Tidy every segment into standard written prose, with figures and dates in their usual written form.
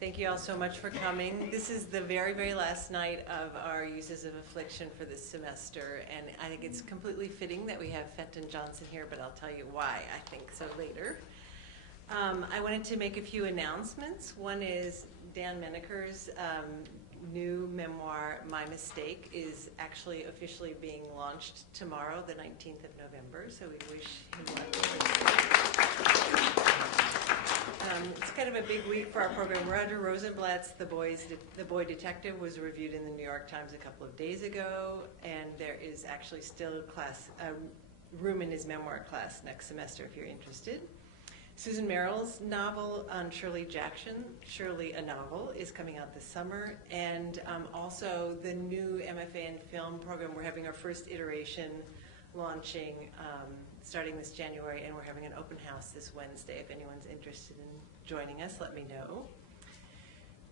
Thank you all so much for coming. This is the very, very last night of our Uses of Affliction for this semester, and I think it's completely fitting that we have Fenton Johnson here, but I'll tell you why I think so later. I wanted to make a few announcements. One is Dan Menaker's new memoir, My Mistake, is actually officially being launched tomorrow, the 19th of November, so we wish him luck. It's kind of a big week for our program. Roger Rosenblatt's The Boy Detective was reviewed in the New York Times a couple of days ago, and there is actually still a room in his memoir class next semester if you're interested. Susan Merrill's novel on Shirley Jackson, Shirley a Novel, is coming out this summer, and also the new MFA in film program. We're having our first iteration launching starting this January, and we're having an open house this Wednesday. If anyone's interested in joining us, let me know.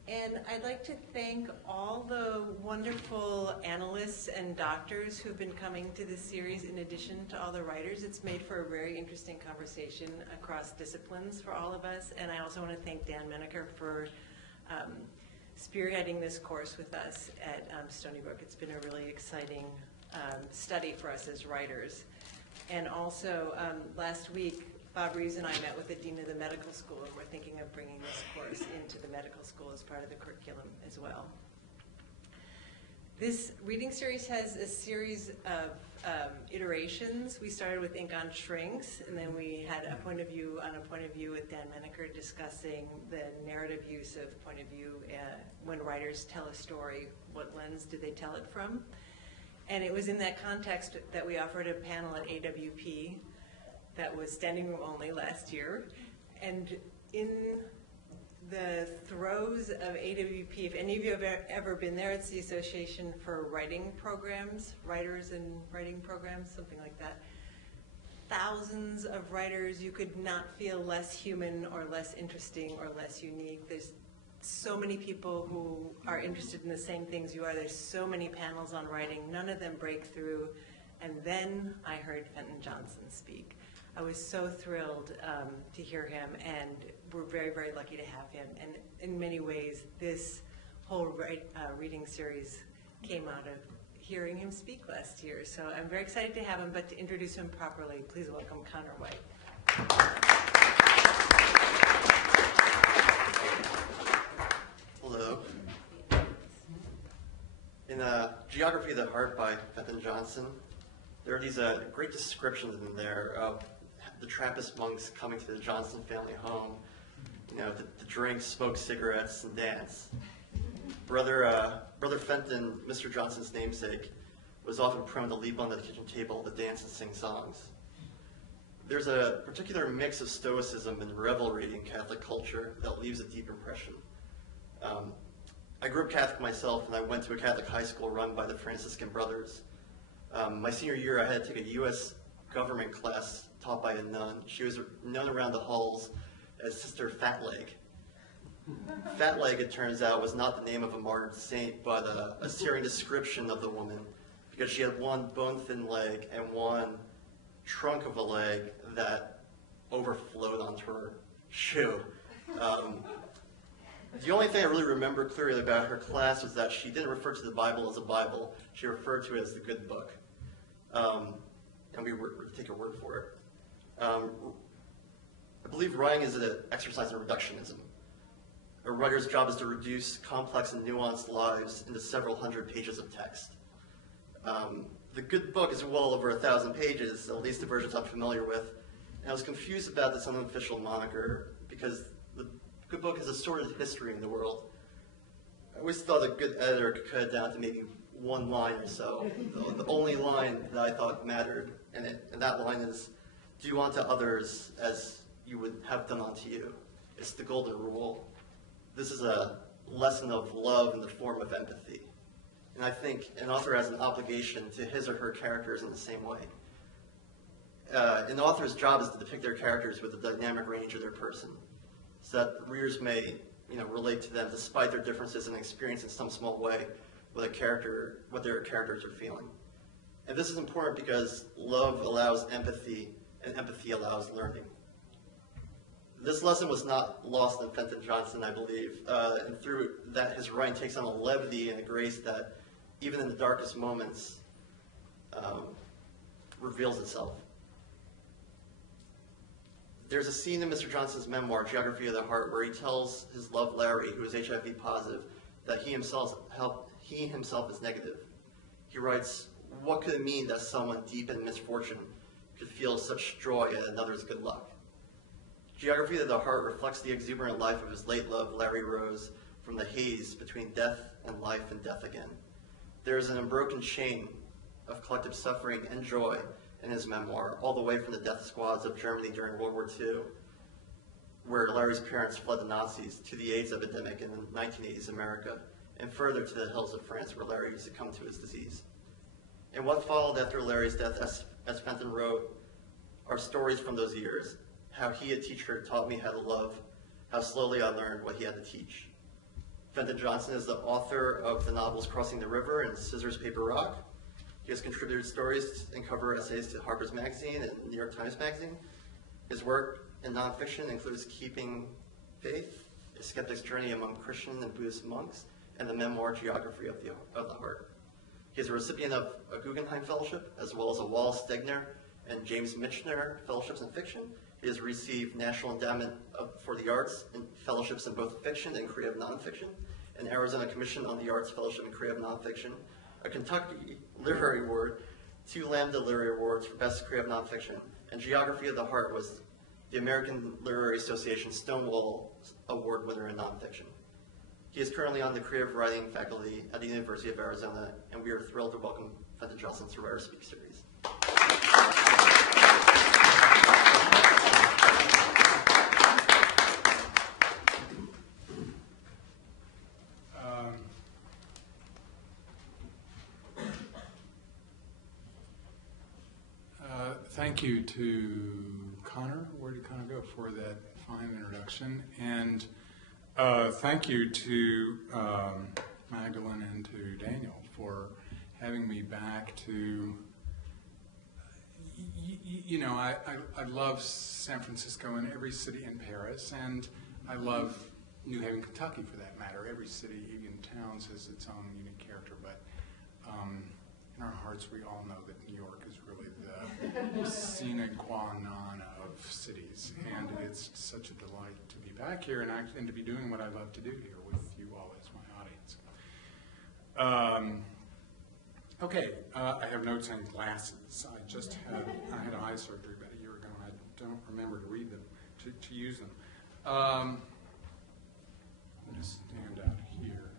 And I'd like to thank all the wonderful analysts and doctors who've been coming to this series in addition to all the writers. It's made for a very interesting conversation across disciplines for all of us. And I also want to thank Dan Menaker for spearheading this course with us at Stony Brook. It's been a really exciting study for us as writers. And also, last week, Bob Reeves and I met with the dean of the medical school, and we're thinking of bringing this course into the medical school as part of the curriculum as well. This reading series has a series of iterations. We started with Ink on Shrinks, and then we had a point of view with Dan Menaker discussing the narrative use of point of view when writers tell a story. What lens do they tell it from? And it was in that context that we offered a panel at AWP that was standing room only last year. And in the throes of AWP, if any of you have ever been there, it's the Association for Writing Programs, Writers and Writing Programs, something like that. Thousands of writers. You could not feel less human or less interesting or less unique. There's so many people who are interested in the same things you are. There's so many panels on writing. None of them break through. And then I heard Fenton Johnson speak. I was so thrilled to hear him, and we're very, very lucky to have him. And in many ways, this whole reading series came out of hearing him speak last year. So I'm very excited to have him, but to introduce him properly, please welcome Connor White. Hello. In Geography of the Heart by Fenton Johnson, there are these great descriptions in there of the Trappist monks coming to the Johnson family home, to drink, smoke cigarettes, and dance. Brother Fenton, Mr. Johnson's namesake, was often prone to leap on the kitchen table to dance and sing songs. There's a particular mix of stoicism and revelry in Catholic culture that leaves a deep impression. I grew up Catholic myself, and I went to a Catholic high school run by the Franciscan Brothers. My senior year, I had to take a U.S. government class taught by a nun. She was known around the halls as Sister Fat Leg. Fat Leg, it turns out, was not the name of a martyred saint, but a Syrian description of the woman, because she had one bone-thin leg and one trunk of a leg that overflowed onto her shoe. The only thing I really remember clearly about her class was that she didn't refer to the Bible as a Bible. She referred to it as the good book. And we were to take her word for it. I believe writing is an exercise in reductionism. A writer's job is to reduce complex and nuanced lives into several hundred pages of text. The good book is well over 1,000 pages, at least the versions I'm familiar with. And I was confused about this unofficial moniker because the good book has a sordid history in the world. I always thought a good editor could cut it down to maybe one line or so. The only line that I thought mattered, and that line is, do unto others as you would have done unto you. It's the golden rule. This is a lesson of love in the form of empathy. And I think an author has an obligation to his or her characters in the same way. An author's job is to depict their characters with the dynamic range of their person, so that readers may relate to them despite their differences and experience in some small way what their characters are feeling. And this is important because love allows empathy, and empathy allows learning. This lesson was not lost in Fenton Johnson, I believe, and through that his writing takes on a levity and a grace that, even in the darkest moments, reveals itself. There's a scene in Mr. Johnson's memoir, Geography of the Heart, where he tells his love Larry, who is HIV positive, that he himself is negative. He writes, "What could it mean that someone deep in misfortune could feel such joy at another's good luck?" Geography of the Heart reflects the exuberant life of his late love, Larry Rose, from the haze between death and life and death again. There is an unbroken chain of collective suffering and joy in his memoir, all the way from the death squads of Germany during World War II, where Larry's parents fled the Nazis, to the AIDS epidemic in the 1980s America, and further to the hills of France, where Larry succumbed to his disease. And what followed after Larry's death, as Fenton wrote, are stories from those years, how he, a teacher, taught me how to love, how slowly I learned what he had to teach. Fenton Johnson is the author of the novels Crossing the River and Scissors, Paper, Rock. He has contributed stories and cover essays to Harper's Magazine and New York Times Magazine. His work in nonfiction includes Keeping Faith, A Skeptic's Journey Among Christian and Buddhist Monks, and the memoir Geography of the Heart. He is a recipient of a Guggenheim Fellowship, as well as a Wallace Stegner and James Michener Fellowships in Fiction. He has received National Endowment for the Arts and fellowships in both fiction and creative nonfiction, an Arizona Commission on the Arts Fellowship in Creative Nonfiction, a Kentucky Literary Award, 2 Lambda Literary Awards for Best Creative Nonfiction, and Geography of the Heart was the American Literary Association Stonewall Award winner in nonfiction. He is currently on the creative writing faculty at the University of Arizona, and we are thrilled to welcome Fenton Johnson to Writer Speak Series. Thank you to Connor. Where did Connor go for that fine introduction? And thank you to Magdalene and to Daniel for having me back to, I love San Francisco and every city in Paris, and I love New Haven, Kentucky for that matter. Every city, even towns, has its own unique character, but in our hearts we all know that New York is really the sine qua non of cities, and it's such a delight to be back here and to be doing what I love to do here with you all as my audience. Okay, I have notes and glasses. I had eye surgery about a year ago, and I don't remember to read them, to use them. I'm going to stand out here.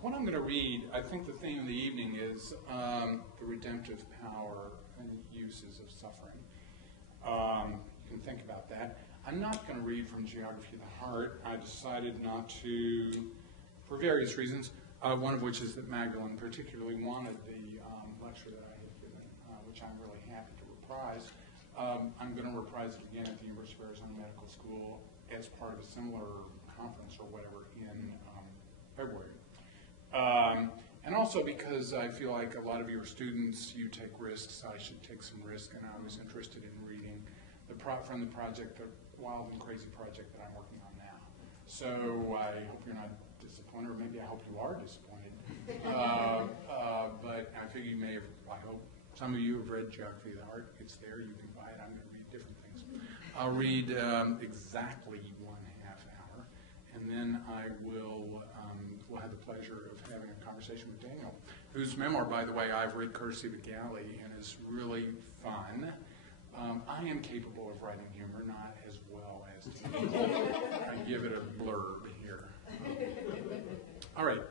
What I'm going to read, I think the theme of the evening is the redemptive power and uses of suffering. You can think about that. I'm not going to read from Geography of the Heart. I decided not to, for various reasons, one of which is that Magdalene particularly wanted the lecture that I had given, which I'm really happy to reprise. I'm going to reprise it again at the University of Arizona Medical School as part of a similar conference or whatever in February. And also because I feel like a lot of your students, you take risks, I should take some risk, and I was interested in reading from the project, the wild and crazy project that I'm working on now. So I hope you're not disappointed, or maybe I hope you are disappointed. But I figure you may have, I hope some of you have read Geography of the Heart. It's there, you can buy it. I'm going to read different things. I'll read exactly 1.5 hour, and then I will we'll have the pleasure of having a conversation with Daniel, whose memoir, by the way, I've read courtesy of the galley, and is really fun. I am capable of writing humor, not as well as Daniel. I give it a blurb here. All right.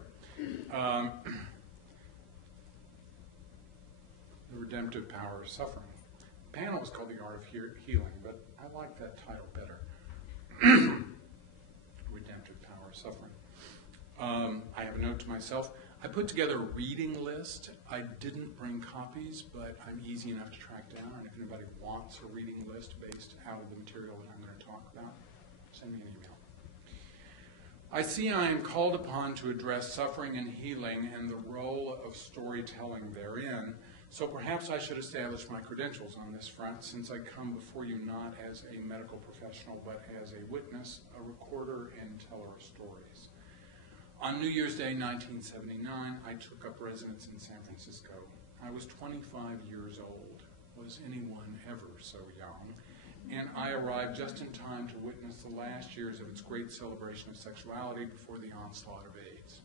The redemptive power of suffering. The panel is called The Art of Healing, but I like that title better. Redemptive power of suffering. I have a note to myself. I put together a reading list. I didn't bring copies, but I'm easy enough to track down, and if anybody wants a reading list based out of the material that I'm going to talk about, send me an email. I see I am called upon to address suffering and healing and the role of storytelling therein, So perhaps I should establish my credentials on this front, since I come before you not as a medical professional, but as a witness, a recorder, and teller of stories. On New Year's Day, 1979, I took up residence in San Francisco. I was 25 years old. Was anyone ever so young? And I arrived just in time to witness the last years of its great celebration of sexuality before the onslaught of AIDS.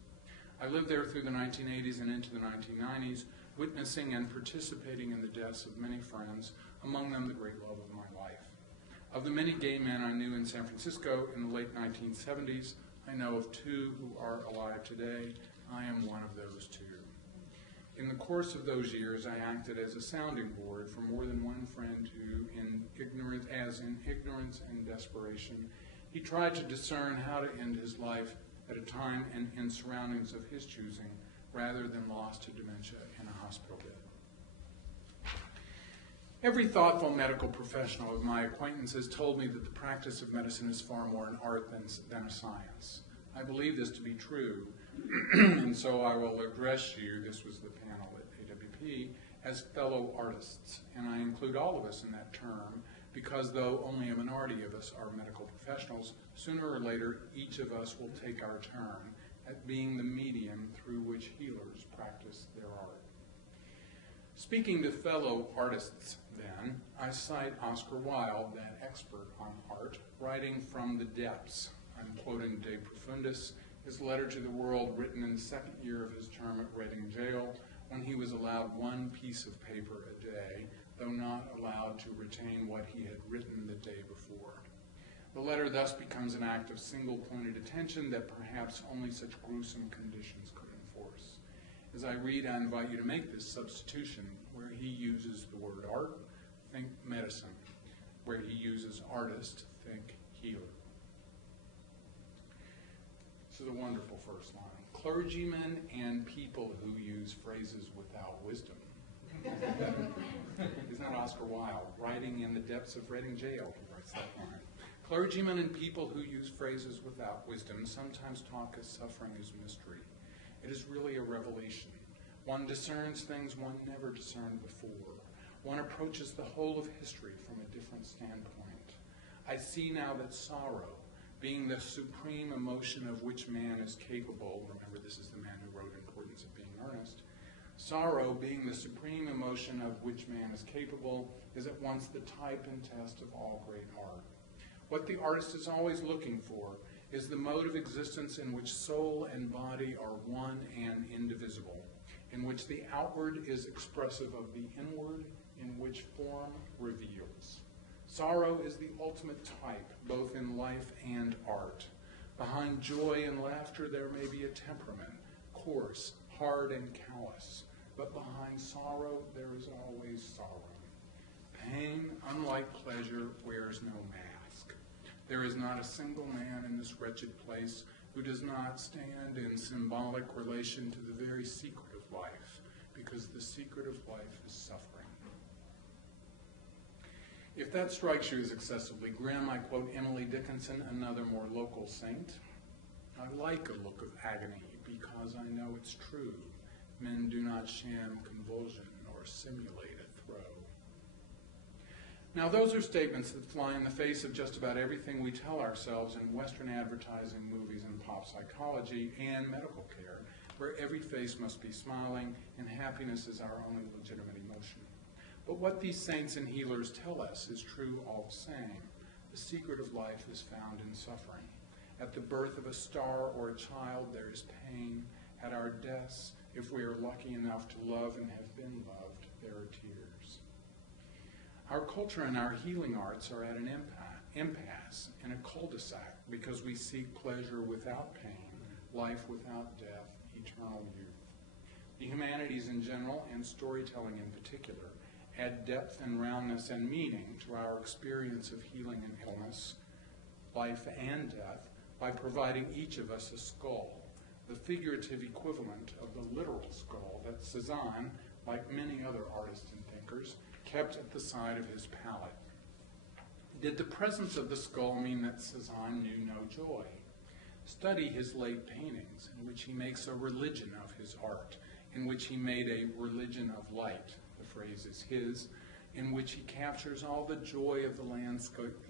I lived there through the 1980s and into the 1990s, witnessing and participating in the deaths of many friends, among them the great love of my life. Of the many gay men I knew in San Francisco in the late 1970s, I know of two who are alive today. I am one of those two. In the course of those years, I acted as a sounding board for more than one friend who, in ignorance and desperation, he tried to discern how to end his life at a time and in surroundings of his choosing, rather than lost to dementia in a hospital bed. Every thoughtful medical professional of my acquaintance has told me that the practice of medicine is far more an art than a science. I believe this to be true, and so I will address you, this was the panel at AWP, as fellow artists, and I include all of us in that term, because though only a minority of us are medical professionals, sooner or later each of us will take our turn at being the medium through which healers practice their art. Speaking to fellow artists, then, I cite Oscar Wilde, that expert on art, writing from the depths. I'm quoting De Profundis, his letter to the world written in the second year of his term at Reading Jail, when he was allowed one piece of paper a day, though not allowed to retain what he had written the day before. The letter thus becomes an act of single-pointed attention that perhaps only such gruesome conditions could enforce. As I read, I invite you to make this substitution. Where he uses the word art, think medicine. Where he uses artist, think healer. This is a wonderful first line. Clergymen and people who use phrases without wisdom. Isn't that Oscar Wilde? Writing in the depths of Reading Jail, he writes that line. Clergymen and people who use phrases without wisdom sometimes talk as suffering as mystery. It is really a revelation. One discerns things one never discerned before. One approaches the whole of history from a different standpoint. I see now that sorrow, being the supreme emotion of which man is capable, remember this is the man who wrote Importance of Being Earnest, sorrow, being the supreme emotion of which man is capable, is at once the type and test of all great art. What the artist is always looking for is the mode of existence in which soul and body are one and indivisible, in which the outward is expressive of the inward, in which form reveals. Sorrow is the ultimate type, both in life and art. Behind joy and laughter there may be a temperament, coarse, hard, and callous, but behind sorrow there is always sorrow. Pain, unlike pleasure, wears no mask. There is not a single man in this wretched place who does not stand in symbolic relation to the very secret of life, because the secret of life is suffering. If that strikes you as excessively grim, I quote Emily Dickinson, another more local saint. I like a look of agony because I know it's true. Men do not sham convulsion or simulate a throe. Now, those are statements that fly in the face of just about everything we tell ourselves in Western advertising, movies, and pop psychology, and medical care, where every face must be smiling and happiness is our only legitimate emotion. But what these saints and healers tell us is true all the same. The secret of life is found in suffering. At the birth of a star or a child, there is pain. At our deaths, if we are lucky enough to love and have been loved, there are tears. Our culture and our healing arts are at an impasse, in a cul-de-sac, because we seek pleasure without pain, life without death, eternal youth. The humanities in general, and storytelling in particular, add depth and roundness and meaning to our experience of healing and illness, life and death, by providing each of us a skull, the figurative equivalent of the literal skull that Cezanne, like many other artists and thinkers, kept at the side of his palette. Did the presence of the skull mean that Cezanne knew no joy? Study his late paintings, in which he makes a religion of his art, in which he made a religion of light, the phrase is his, in which he captures all the joy of the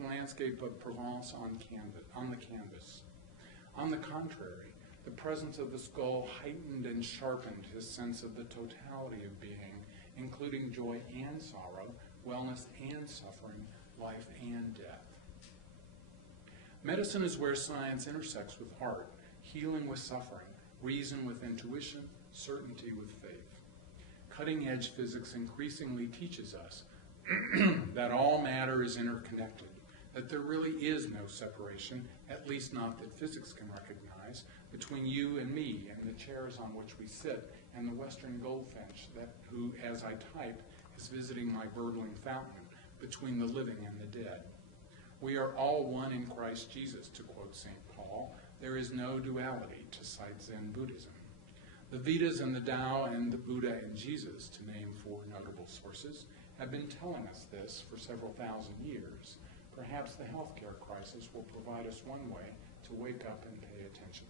landscape of Provence on the canvas. On the contrary, the presence of the skull heightened and sharpened his sense of the totality of being, including joy and sorrow, wellness and suffering, life and death. Medicine is where science intersects with art, healing with suffering, reason with intuition, certainty with faith. Cutting-edge physics increasingly teaches us that all matter is interconnected, that there really is no separation, at least not that physics can recognize, between you and me and the chairs on which we sit and the western goldfinch who, as I type, is visiting my birdling fountain, between the living and the dead. We are all one in Christ Jesus, to quote St. Paul. There is no duality, to cite Zen Buddhism. The Vedas and the Tao and the Buddha and Jesus, to name four notable sources, have been telling us this for several thousand years. Perhaps the healthcare crisis will provide us one way to wake up and pay attention.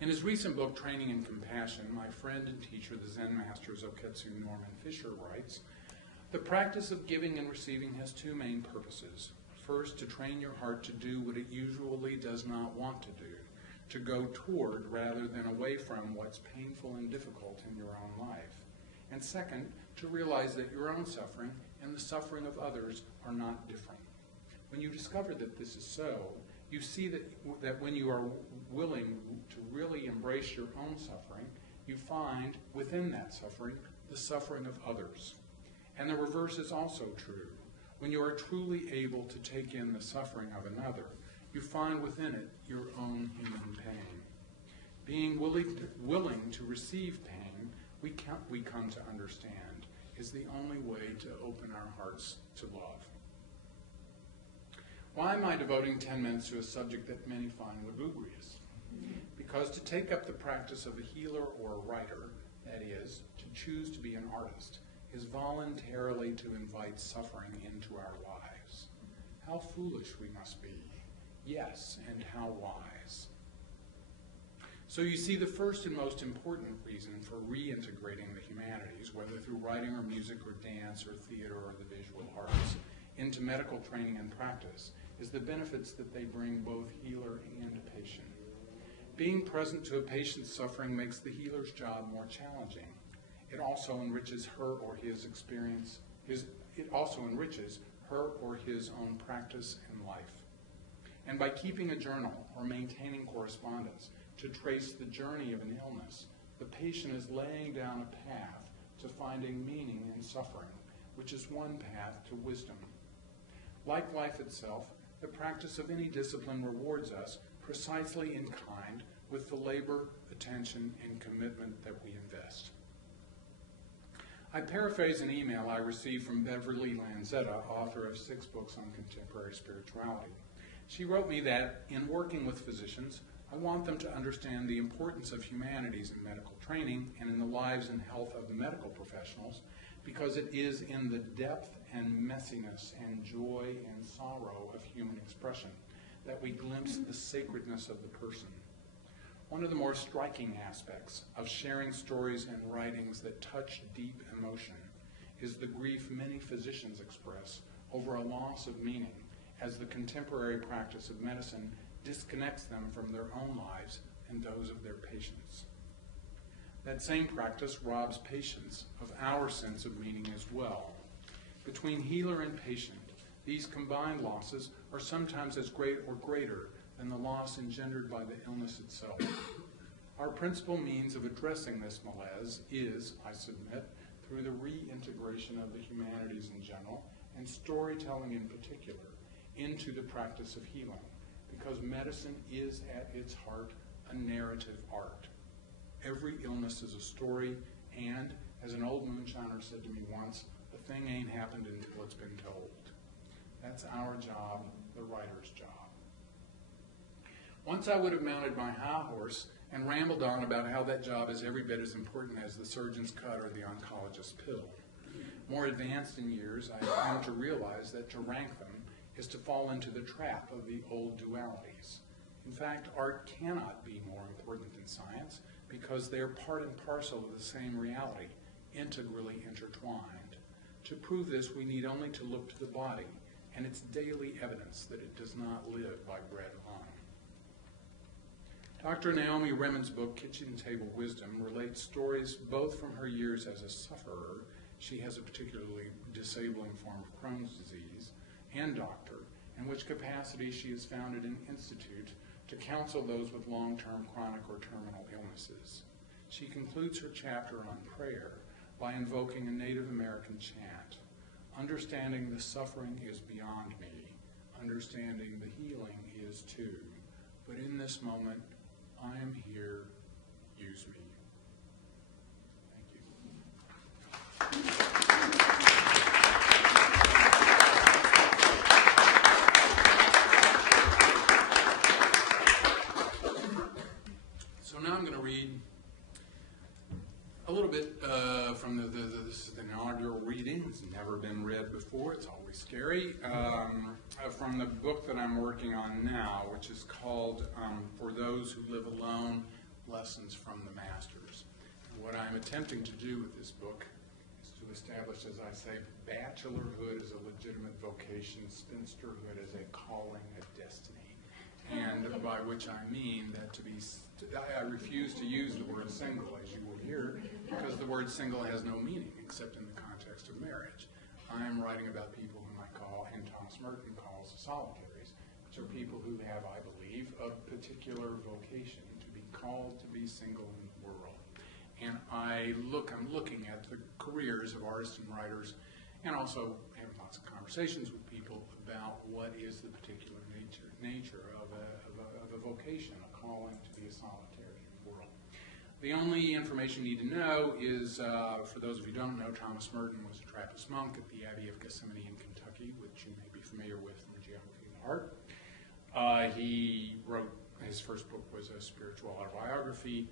In his recent book, Training in Compassion, my friend and teacher, the Zen master Zoketsu Norman Fisher, writes, "The practice of giving and receiving has two main purposes. First, to train your heart to do what it usually does not want to do, to go toward rather than away from what's painful and difficult in your own life. And second, to realize that your own suffering and the suffering of others are not different. When you discover that this is so, you see that when you are willing to really embrace your own suffering, you find within that suffering the suffering of others. And the reverse is also true. When you are truly able to take in the suffering of another, you find within it your own human pain. Being willing to receive pain, we come to understand, is the only way to open our hearts to love." Why am I devoting 10 minutes to a subject that many find lugubrious? Because to take up the practice of a healer or a writer, that is, to choose to be an artist, is voluntarily to invite suffering into our lives. How foolish we must be. Yes, and how wise. So you see, the first and most important reason for reintegrating the humanities, whether through writing or music or dance or theater or the visual arts, into medical training and practice, is the benefits that they bring both healer and patient. Being present to a patient's suffering makes the healer's job more challenging. It also enriches her or his experience. It also enriches her or his own practice and life. And by keeping a journal or maintaining correspondence to trace the journey of an illness, the patient is laying down a path to finding meaning in suffering, which is one path to wisdom. Like life itself, the practice of any discipline rewards us precisely in kind with the labor, attention, and commitment that we invest. I paraphrase an email I received from Beverly Lanzetta, author of 6 books on contemporary spirituality. She wrote me that, in working with physicians, I want them to understand the importance of humanities in medical training and in the lives and health of the medical professionals, because it is in the depth and messiness and joy and sorrow of human expression that we glimpse the sacredness of the person. One of the more striking aspects of sharing stories and writings that touch deep emotion is the grief many physicians express over a loss of meaning, as the contemporary practice of medicine disconnects them from their own lives and those of their patients. That same practice robs patients of our sense of meaning as well. Between healer and patient, these combined losses are sometimes as great or greater than the loss engendered by the illness itself. Our principal means of addressing this malaise is, I submit, through the reintegration of the humanities in general, and storytelling in particular, into the practice of healing, because medicine is at its heart a narrative art. Every illness is a story, and, as an old moonshiner said to me once, the thing ain't happened until it's been told. That's our job, the writer's job. Once I would have mounted my high horse and rambled on about how that job is every bit as important as the surgeon's cut or the oncologist's pill. More advanced in years, I have come to realize that to rank them is to fall into the trap of the old dualities. In fact, art cannot be more important than science because they are part and parcel of the same reality, integrally intertwined. To prove this, we need only to look to the body and its daily evidence that it does not live by bread alone. Dr. Naomi Remen's book, Kitchen Table Wisdom, relates stories both from her years as a sufferer — she has a particularly disabling form of Crohn's disease — and doctor, in which capacity she has founded an institute to counsel those with long-term chronic or terminal illnesses. She concludes her chapter on prayer by invoking a Native American chant: "Understanding the suffering is beyond me. Understanding the healing is too. But in this moment, I am here. Use me." Thank you. So now I'm going to read a little bit from this is the inaugural reading. It's never been read before. It's always scary. From the book that I'm working on now, which is called For Those Who Live Alone, Lessons from the Masters. And what I'm attempting to do with this book is to establish, as I say, bachelorhood as a legitimate vocation, spinsterhood as a calling, a destiny. And by which I mean that I refuse to use the word single, as you will hear, because the word single has no meaning except in the context of marriage. I am writing about people whom I call, and Thomas Merton calls, solitaries, which are people who have, I believe, a particular vocation to be called to be single in the world. And I'm looking at the careers of artists and writers, and also having lots of conversations with people about what is the particular nature of a vocation, a calling to be a solitary in the world. The only information you need to know is, for those of you who don't know, Thomas Merton was a Trappist monk at the Abbey of Gethsemane in Kentucky, which you may be familiar with from Geography of the Heart. He wrote, his first book was a spiritual autobiography,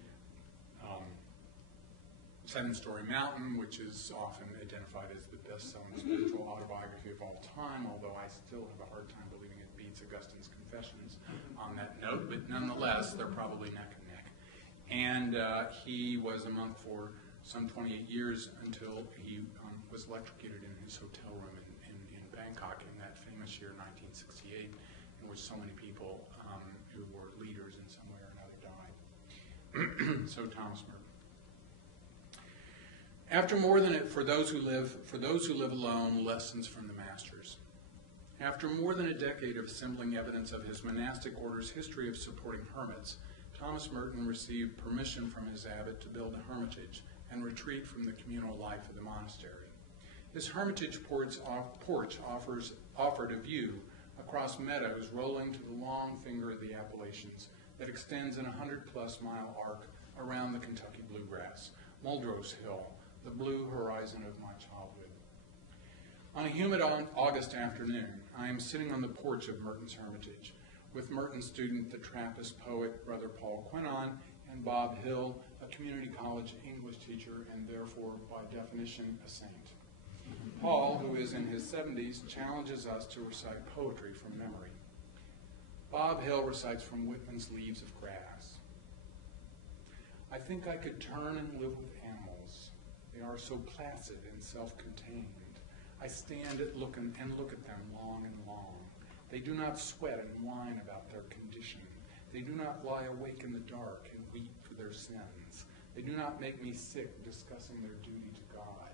7-Story Mountain, which is often identified as the best-selling spiritual autobiography of all time, although I still have a hard time believing it beats Augustine's Confessions on that note, but nonetheless, they're probably neck and neck. And he was a monk for some 28 years until he was electrocuted in his hotel room in Bangkok in that famous year, 1968, in which so many people who were leaders in some way or another died. So Thomas Merton. For those who live alone, lessons from the masters. After more than a decade of assembling evidence of his monastic order's history of supporting hermits, Thomas Merton received permission from his abbot to build a hermitage and retreat from the communal life of the monastery. His hermitage porch offered a view across meadows rolling to the long finger of the Appalachians that extends in a 100-plus mile arc around the Kentucky bluegrass, Muldrow's Hill, the blue horizon of my childhood. On a humid August afternoon, I am sitting on the porch of Merton's hermitage with Merton's student, the Trappist poet, Brother Paul Quinon, and Bob Hill, a community college English teacher and therefore, by definition, a saint. Paul, who is in his 70s, challenges us to recite poetry from memory. Bob Hill recites from Whitman's Leaves of Grass. I think I could turn and live with animals. They are so placid and self-contained. I stand and look at them long and long. They do not sweat and whine about their condition. They do not lie awake in the dark and weep for their sins. They do not make me sick discussing their duty to God.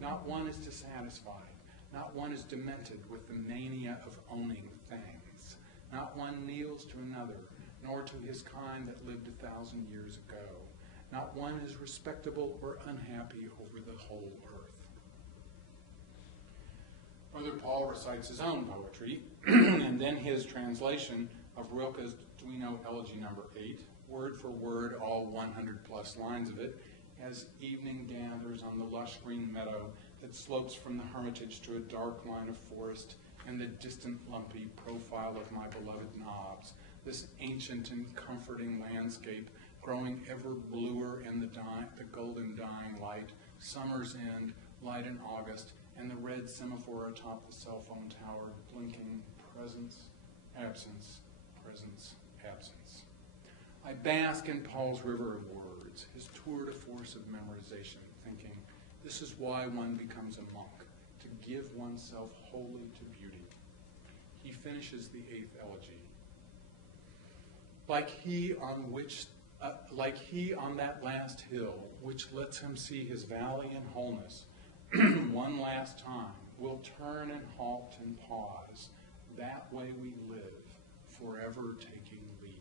Not one is dissatisfied. Not one is demented with the mania of owning things. Not one kneels to another, nor to his kind that lived 1,000 years ago. Not one is respectable or unhappy over the whole earth. Brother Paul recites his own poetry, and then his translation of Rilke's Duino Elegy No. 8, word for word, all 100-plus lines of it, as evening gathers on the lush green meadow that slopes from the hermitage to a dark line of forest and the distant lumpy profile of my beloved knobs, this ancient and comforting landscape growing ever bluer in the golden dying light, summer's end, light in August, and the red semaphore atop the cell phone tower blinking presence, absence, presence, absence. I bask in Paul's river of words, his tour de force of memorization, thinking, This is why one becomes a monk, to give oneself wholly to beauty. He finishes the 8th elegy. Like he on that last hill, which lets him see his valley in wholeness, one last time, we'll turn and halt and pause. That way we live, forever taking leave.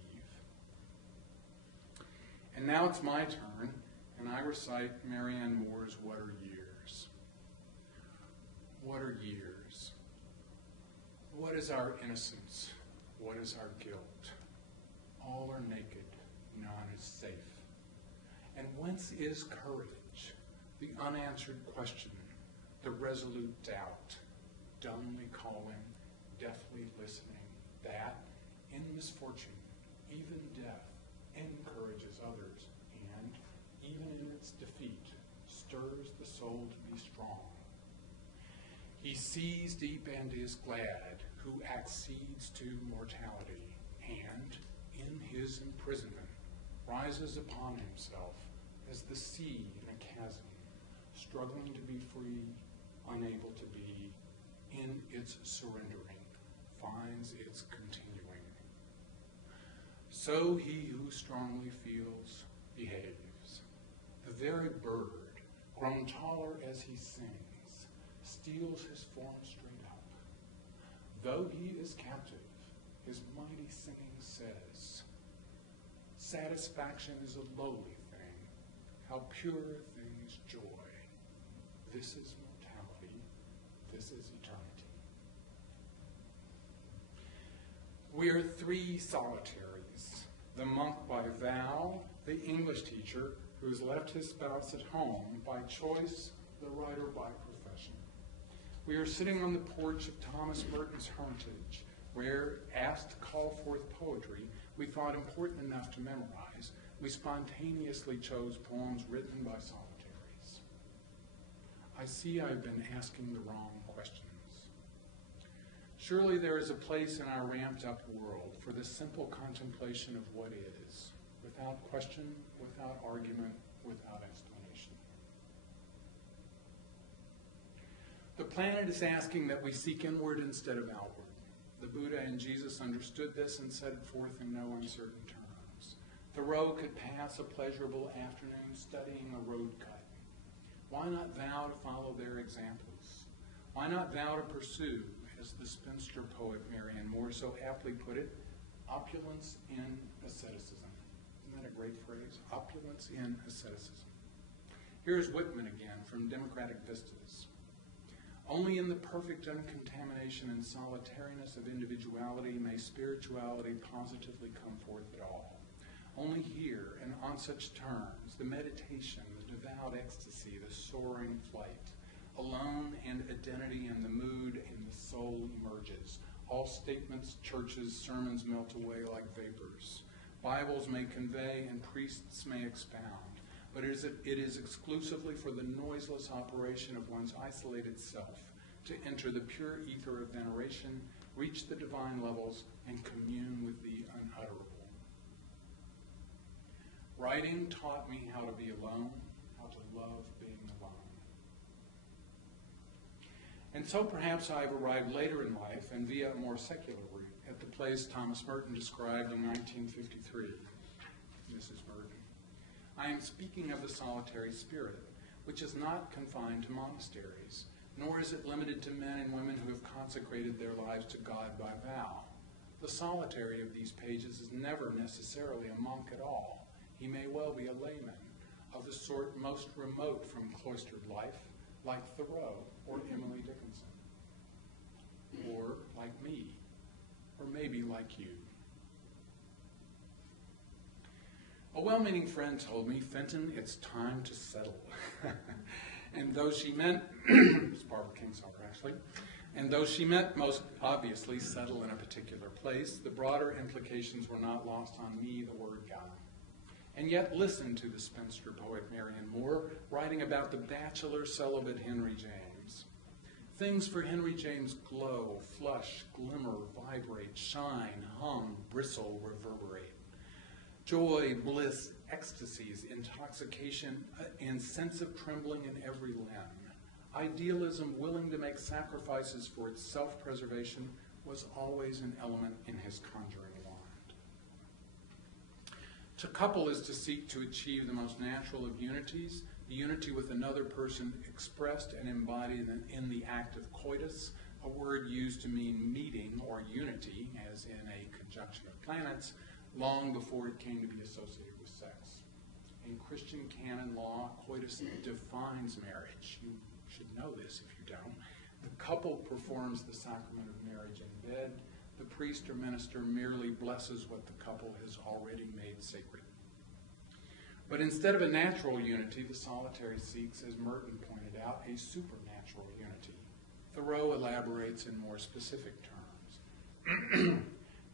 And now it's my turn, and I recite Marianne Moore's What Are Years? What are years? What is our innocence? What is our guilt? All are naked, none is safe. And whence is courage? The unanswered question, the resolute doubt, dumbly calling, deafly listening, that in misfortune, even death, encourages others, and, even in its defeat, stirs the soul to be strong. He sees deep and is glad, who accedes to mortality, and, in his imprisonment, rises upon himself as the sea in a chasm, struggling to be free, unable to be, in its surrendering, finds its continuing. So he who strongly feels behaves. The very bird, grown taller as he sings, steals his form straight up. Though he is captive, his mighty singing says, satisfaction is a lowly thing, how pure a thing is joy. This is mortality, this is eternity. We are 3 solitaries, the monk by vow, the English teacher who has left his spouse at home by choice, the writer by profession. We are sitting on the porch of Thomas Merton's hermitage, where, asked to call forth poetry we thought important enough to memorize, we spontaneously chose poems written by solitaries. I see I've been asking the wrong questions. Surely there is a place in our ramped-up world for the simple contemplation of what is, without question, without argument, without explanation. The planet is asking that we seek inward instead of outward. The Buddha and Jesus understood this and set it forth in no uncertain terms. Thoreau could pass a pleasurable afternoon studying a road cut. Why not vow to follow their examples? Why not vow to pursue, as the spinster poet Marianne Moore so aptly put it, opulence in asceticism? Isn't that a great phrase? Opulence in asceticism. Here's Whitman again from Democratic Vistas. Only in the perfect uncontamination and solitariness of individuality may spirituality positively come forth at all. Only here, and on such terms, the meditation, the devout ecstasy, the soaring flight, alone and identity and the mood and the soul emerges. All statements, churches, sermons melt away like vapors. Bibles may convey and priests may expound. But it is exclusively for the noiseless operation of one's isolated self to enter the pure ether of veneration, reach the divine levels, and commune with the unutterable. Writing taught me how to be alone, how to love being alone. And so perhaps I've arrived later in life and via a more secular route at the place Thomas Merton described in 1953. Mrs. Merton. I am speaking of the solitary spirit, which is not confined to monasteries, nor is it limited to men and women who have consecrated their lives to God by vow. The solitary of these pages is never necessarily a monk at all. He may well be a layman, of the sort most remote from cloistered life, like Thoreau or Emily Dickinson, or like me, or maybe like you. A well-meaning friend told me, Fenton, it's time to settle. And though she meant, it's Barbara Kingsolver actually, and though she meant most obviously settle in a particular place, the broader implications were not lost on me, the word guy. And yet listen to the spinster poet Marianne Moore writing about the bachelor celibate Henry James. Things for Henry James glow, flush, glimmer, vibrate, shine, hum, bristle, reverberate. Joy, bliss, ecstasies, intoxication, and sense of trembling in every limb. Idealism willing to make sacrifices for its self-preservation was always an element in his conjuring wand. To couple is to seek to achieve the most natural of unities, the unity with another person expressed and embodied in the act of coitus, a word used to mean meeting or unity, as in a conjunction of planets, long before it came to be associated with sex. In Christian canon law, coitus defines marriage. You should know this if you don't. The couple performs the sacrament of marriage in bed. The priest or minister merely blesses what the couple has already made sacred. But instead of a natural unity, the solitary seeks, as Merton pointed out, a supernatural unity. Thoreau elaborates in more specific terms.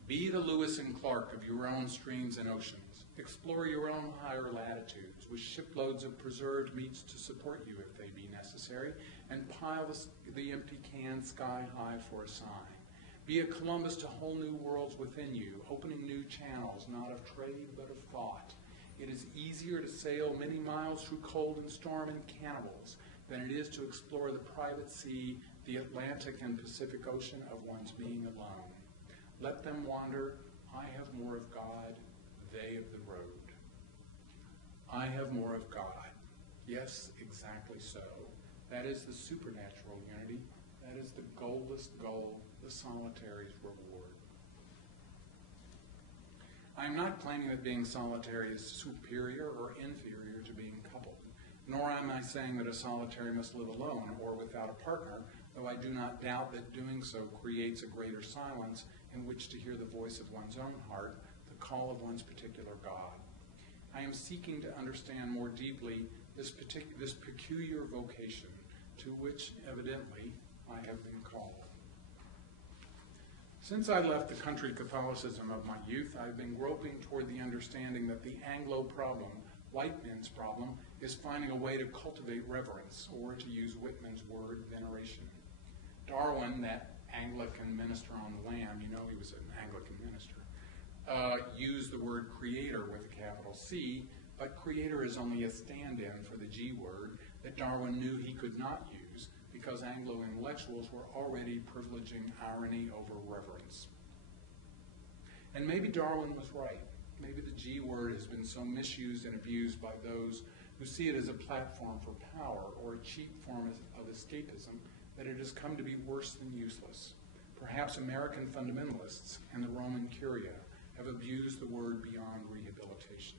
Be the Lewis and Clark of your own streams and oceans. Explore your own higher latitudes with shiploads of preserved meats to support you if they be necessary, and pile the empty can sky high for a sign. Be a Columbus to whole new worlds within you, opening new channels, not of trade but of thought. It is easier to sail many miles through cold and storm and cannibals than it is to explore the private sea, the Atlantic and Pacific Ocean of one's being alone. Let them wander. I have more of God, they of the road. I have more of God. Yes, exactly so. That is the supernatural unity. That is the goalless goal, the solitary's reward. I am not claiming that being solitary is superior or inferior to being coupled, nor am I saying that a solitary must live alone or without a partner, though I do not doubt that doing so creates a greater silence in which to hear the voice of one's own heart, the call of one's particular God. I am seeking to understand more deeply this peculiar vocation to which, evidently, I have been called. Since I left the country Catholicism of my youth, I've been groping toward the understanding that the Anglo problem, white men's problem, is finding a way to cultivate reverence, or to use Whitman's word, veneration. Darwin, that Anglican minister on the lam, you know he was an Anglican minister, used the word creator with a capital C, but creator is only a stand-in for the G word that Darwin knew he could not use because Anglo-intellectuals were already privileging irony over reverence. And maybe Darwin was right. Maybe the G word has been so misused and abused by those who see it as a platform for power or a cheap form of escapism that it has come to be worse than useless. Perhaps American fundamentalists and the Roman Curia have abused the word beyond rehabilitation.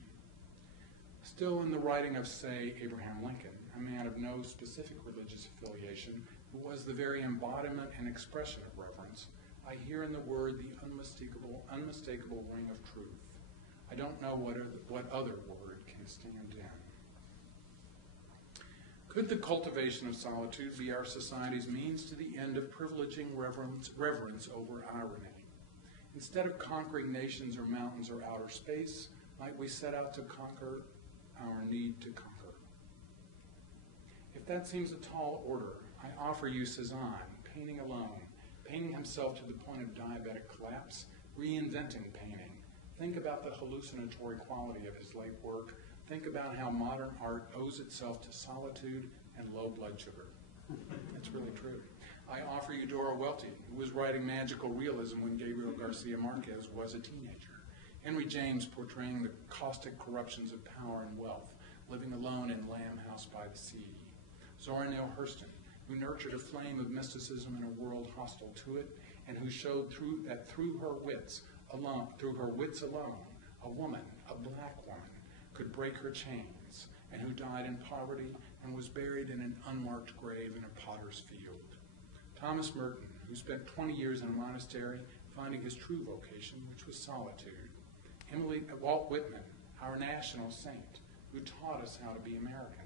Still, in the writing of, say, Abraham Lincoln, a man of no specific religious affiliation, who was the very embodiment and expression of reverence, I hear in the word the unmistakable ring of truth. I don't know what other word can stand in. Could the cultivation of solitude be our society's means to the end of privileging reverence over irony? Instead of conquering nations or mountains or outer space, might we set out to conquer our need to conquer? If that seems a tall order, I offer you Cezanne, painting alone, painting himself to the point of diabetic collapse, reinventing painting. Think about the hallucinatory quality of his late work. Think about how modern art owes itself to solitude and low blood sugar. That's really true. I offer you Dora Welty, who was writing magical realism when Gabriel Garcia Marquez was a teenager. Henry James portraying the caustic corruptions of power and wealth, living alone in Lamb House by the Sea. Zora Neale Hurston, who nurtured a flame of mysticism in a world hostile to it, and who showed through her wits alone, a woman, a black woman, could break her chains, and who died in poverty and was buried in an unmarked grave in a potter's field. Thomas Merton, who spent 20 years in a monastery finding his true vocation, which was solitude. Walt Whitman, our national saint, who taught us how to be American.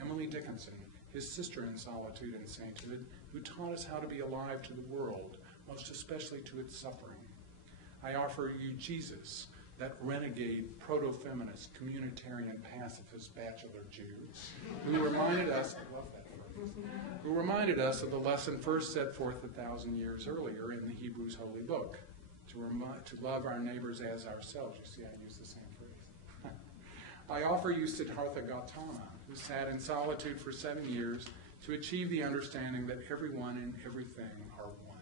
Emily Dickinson, his sister in solitude and sainthood, who taught us how to be alive to the world, most especially to its suffering. I offer you Jesus, that renegade, proto-feminist, communitarian, pacifist, bachelor Jew, who reminded us, I love that phrase, who reminded us of the lesson first set forth 1,000 years earlier in the Hebrews Holy Book, to love our neighbors as ourselves. You see, I use the same phrase. I offer you Siddhartha Gautama, who sat in solitude for 7 years to achieve the understanding that everyone and everything are one.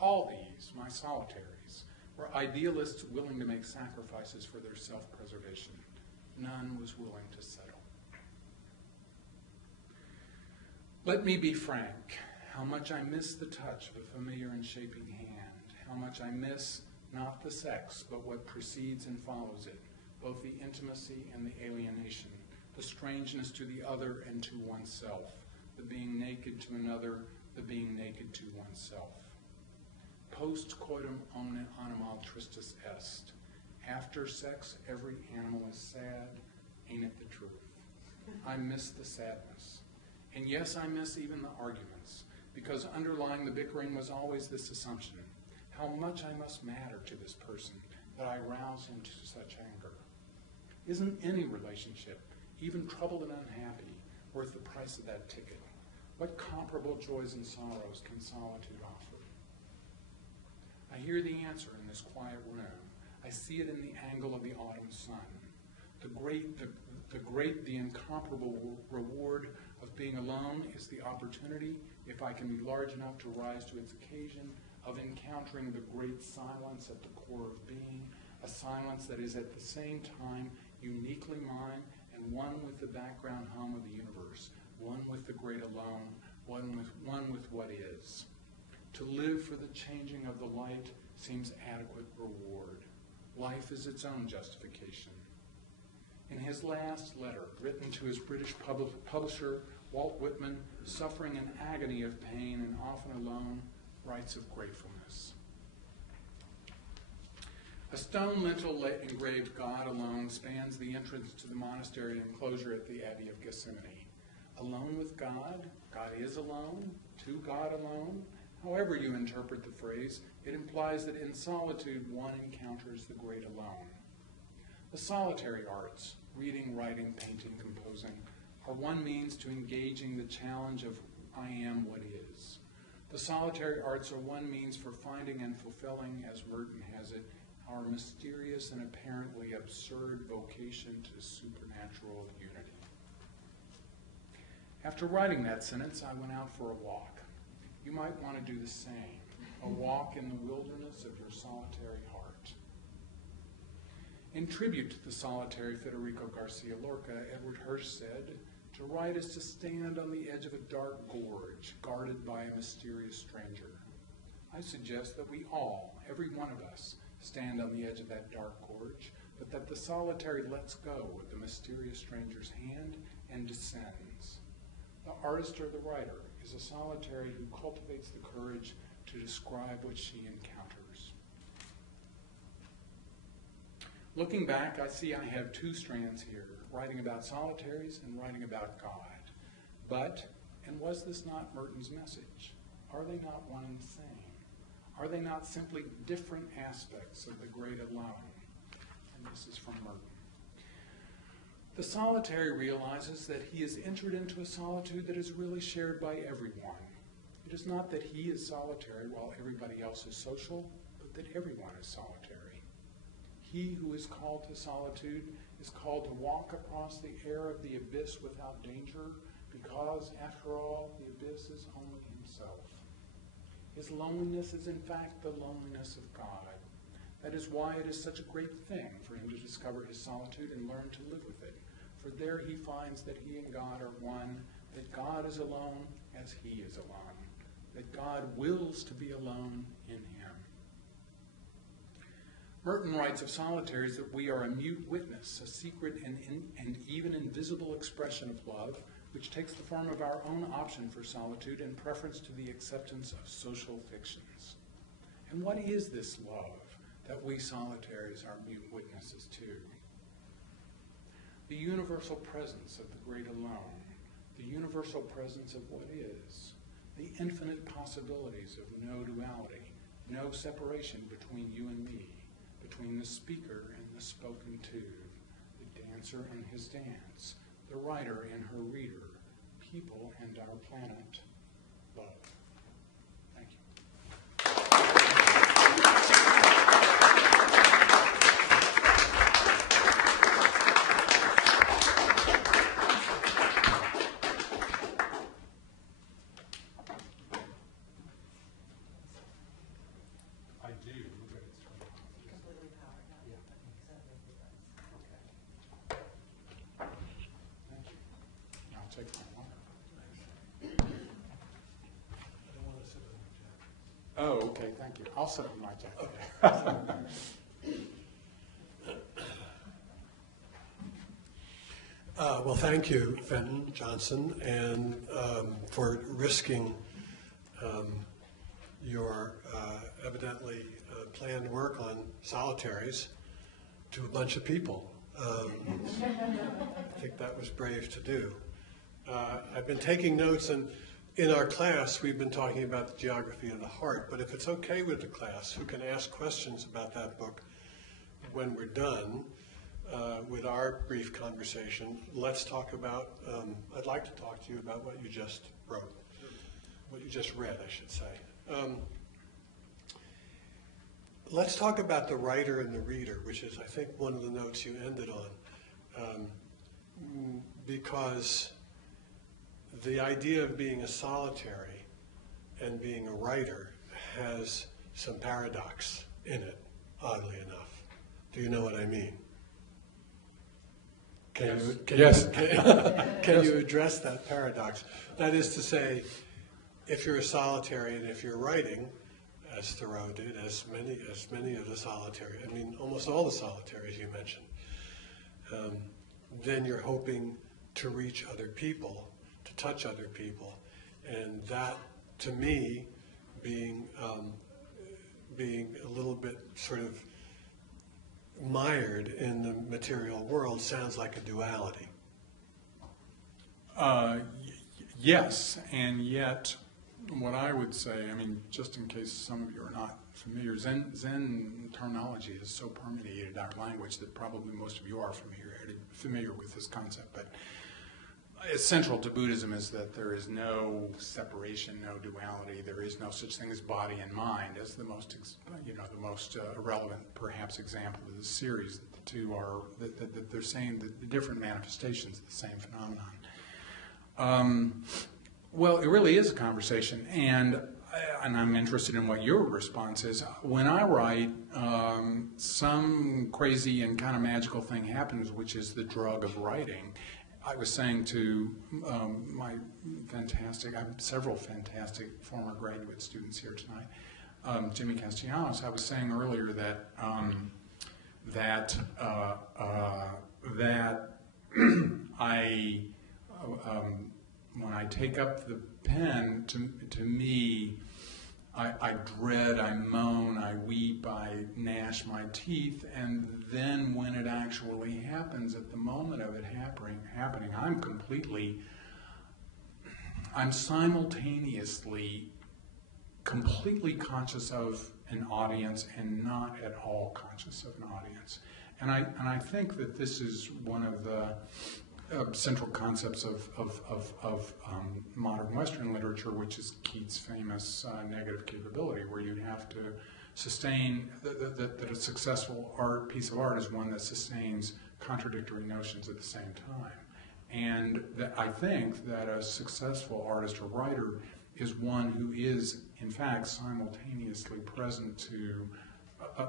All these, my solitaries, were idealists willing to make sacrifices for their self-preservation. None was willing to settle. Let me be frank. How much I miss the touch of a familiar and shaping hand. How much I miss not the sex, but what precedes and follows it, both the intimacy and the alienation, the strangeness to the other and to oneself, the being naked to another, the being naked to oneself. Post coitum omne animal tristis est. After sex, every animal is sad. Ain't it the truth? I miss the sadness. And yes, I miss even the arguments, because underlying the bickering was always this assumption: how much I must matter to this person that I rouse him to such anger. Isn't any relationship, even troubled and unhappy, worth the price of that ticket? What comparable joys and sorrows can solitude offer? I hear the answer in this quiet room. I see it in the angle of the autumn sun. The incomparable reward of being alone is the opportunity, if I can be large enough to rise to its occasion, of encountering the great silence at the core of being, a silence that is at the same time uniquely mine and one with the background hum of the universe, one with the great alone, one with what is. To live for the changing of the light seems adequate reward. Life is its own justification. In his last letter, written to his British publisher, Walt Whitman, suffering an agony of pain and often alone, writes of gratefulness. A stone lintel engraved God alone spans the entrance to the monastery enclosure at the Abbey of Gethsemane. Alone with God, God is alone, to God alone. However you interpret the phrase, it implies that in solitude one encounters the great alone. The solitary arts, reading, writing, painting, composing, are one means to engaging the challenge of I am what is. The solitary arts are one means for finding and fulfilling, as Merton has it, our mysterious and apparently absurd vocation to supernatural unity. After writing that sentence, I went out for a walk. You might want to do the same, a walk in the wilderness of your solitary heart. In tribute to the solitary Federico Garcia Lorca, Edward Hirsch said, "To write is to stand on the edge of a dark gorge, guarded by a mysterious stranger." I suggest that we all, every one of us, stand on the edge of that dark gorge, but that the solitary lets go of the mysterious stranger's hand and descends. The artist or the writer is a solitary who cultivates the courage to describe what she encounters. Looking back, I see I have two strands here, writing about solitaries and writing about God. But, and was this not Merton's message? Are they not one and the same? Are they not simply different aspects of the great alone? And this is from Merton. The solitary realizes that he has entered into a solitude that is really shared by everyone. It is not that he is solitary while everybody else is social, but that everyone is solitary. He who is called to solitude is called to walk across the air of the abyss without danger, because, after all, the abyss is only himself. His loneliness is in fact the loneliness of God. That is why it is such a great thing for him to discover his solitude and learn to live with it. For there he finds that he and God are one, that God is alone as he is alone, that God wills to be alone in him. Merton writes of solitaries that we are a mute witness, a secret and even invisible expression of love, which takes the form of our own option for solitude in preference to the acceptance of social fictions. And what is this love that we solitaries are mute witnesses to? The universal presence of the great alone, the universal presence of what is, the infinite possibilities of no duality, no separation between you and me, between the speaker and the spoken to, the dancer and his dance, the writer and her reader, people and our planet, love. Thank you. Okay, thank you. I'll sit with my jacket. Well, thank you, Fenton Johnson, and for risking your evidently planned work on solitaries to a bunch of people. I think that was brave to do. I've been taking notes, and in our class, we've been talking about the geography of the heart, but if it's okay with the class, who can ask questions about that book when we're done with our brief conversation, let's talk about, I'd like to talk to you about what you just wrote, what you just read, I should say. Let's talk about the writer and the reader, which is, I think, one of the notes you ended on, because the idea of being a solitary and being a writer has some paradox in it, oddly enough. Do you know what I mean? Yes. Can you address that paradox? That is to say, if you're a solitary and if you're writing, as Thoreau did, as many of the solitary, I mean, almost all the solitaries you mentioned, then you're hoping to reach other people, to touch other people, and that, to me, being a little bit sort of mired in the material world sounds like a duality. Yes, and yet what I would say, I mean, just in case some of you are not familiar, Zen terminology is so permeated our language that probably most of you are familiar with this concept. But central to Buddhism is that there is no separation, no duality. There is no such thing as body and mind as the most, the most relevant, perhaps, example of the series. That the two are that they're saying that the different manifestations of the same phenomenon. Well, it really is a conversation, and I'm interested in what your response is. When I write, some crazy and kind of magical thing happens, which is the drug of writing. I was saying to my fantastic, I have several fantastic former graduate students here tonight, Jimmy Castellanos. I was saying earlier that I when I take up the pen, to me, I dread, I moan, I weep, I gnash my teeth, and then when it actually happens, at the moment of it happening, I'm simultaneously completely conscious of an audience and not at all conscious of an audience. And I think that this is one of the central concepts of modern Western literature, which is Keats' famous negative capability, where you have to sustain that a successful piece of art is one that sustains contradictory notions at the same time. And that I think that a successful artist or writer is one who is, in fact, simultaneously present to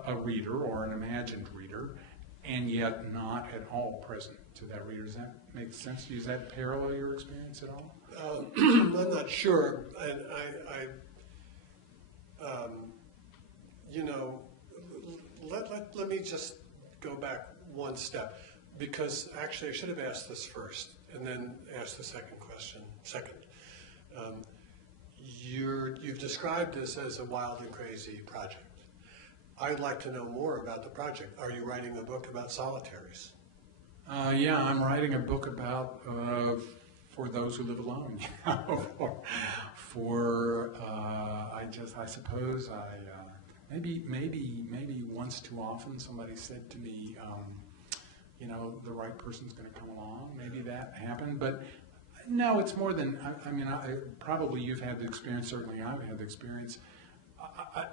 a reader or an imagined reader, and yet not at all present to that reader. Does that make sense to you? Does that parallel your experience at all? I'm not sure, and let me just go back one step, because actually I should have asked this first and then asked the second question second. You've described this as a wild and crazy project. I'd like to know more about the project. Are you writing a book about solitaries? Yeah, I'm writing a book about for those who live alone. I suppose maybe once too often somebody said to me, the right person's going to come along. Maybe that happened, but no, it's more than. Probably you've had the experience. Certainly, I've had the experience.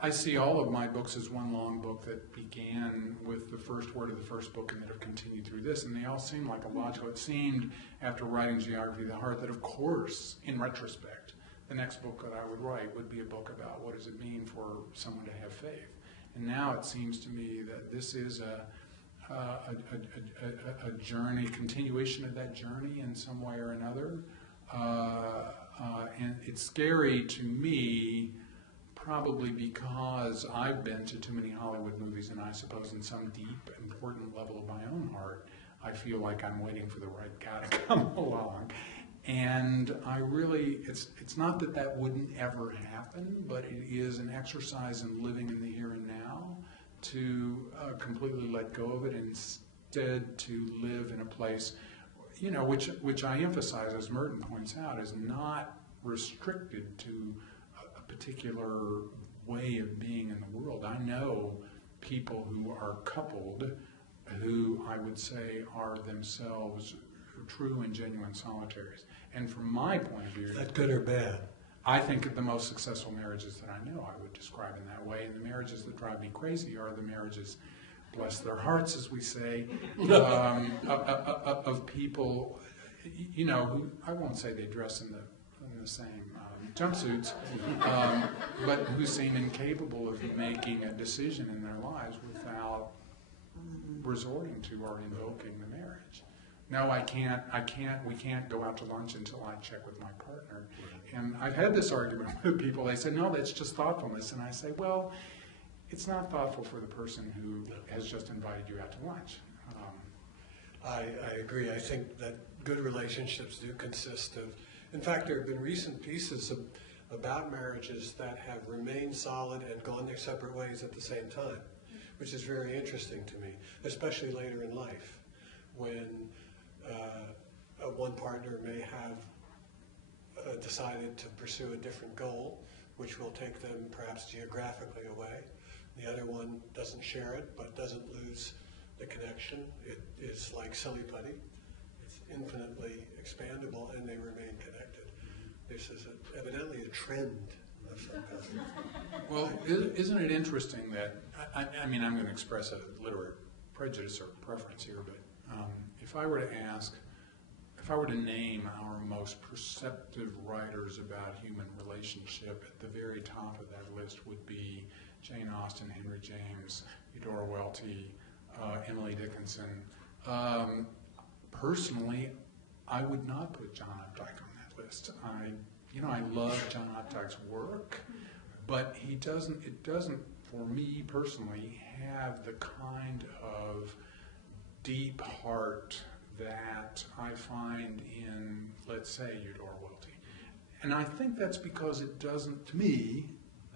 I see all of my books as one long book that began with the first word of the first book and that have continued through this, and they all seem like a logical. It seemed, after writing Geography of the Heart, that of course, in retrospect, the next book that I would write would be a book about what does it mean for someone to have faith. And now it seems to me that this is a journey, continuation of that journey in some way or another. And it's scary to me, probably because I've been to too many Hollywood movies, and I suppose in some deep, important level of my own heart, I feel like I'm waiting for the right guy to come along. And I really, it's not that that wouldn't ever happen, but it is an exercise in living in the here and now to completely let go of it, and instead to live in a place, you know, which I emphasize, as Merton points out, is not restricted to a particular way of being in the world. I know people who are coupled who I would say are themselves true and genuine solitaries. And from my point of view, Is that good or bad? I think the most successful marriages that I know I would describe in that way, and the marriages that drive me crazy are the marriages, bless their hearts, as we say, of people, you know, who, I won't say they dress in the same jumpsuits, but who seem incapable of making a decision in their lives without resorting to or invoking the marriage. No, we can't go out to lunch until I check with my partner. And I've had this argument with people. They say, no, that's just thoughtfulness. And I say, well, it's not thoughtful for the person who has just invited you out to lunch. I agree. I think that good relationships do consist of, in fact, there have been recent pieces about marriages that have remained solid and gone their separate ways at the same time, which is very interesting to me, especially later in life, when one partner may have decided to pursue a different goal, which will take them perhaps geographically away. The other one doesn't share it, but doesn't lose the connection. It is like silly putty. It's infinitely expandable, and they remain connected. This is evidently a trend of some kind. Well, isn't it interesting that, I mean, I'm going to express a literary prejudice or preference here, but if I were to name our most perceptive writers about human relationship, at the very top of that list would be Jane Austen, Henry James, Eudora Welty, Emily Dickinson. Personally, I would not put John Updike on that list. I love John Updike's work, but it doesn't, for me personally, have the kind of deep heart that I find in, let's say, Eudora Welty. And I think that's because it doesn't, to me,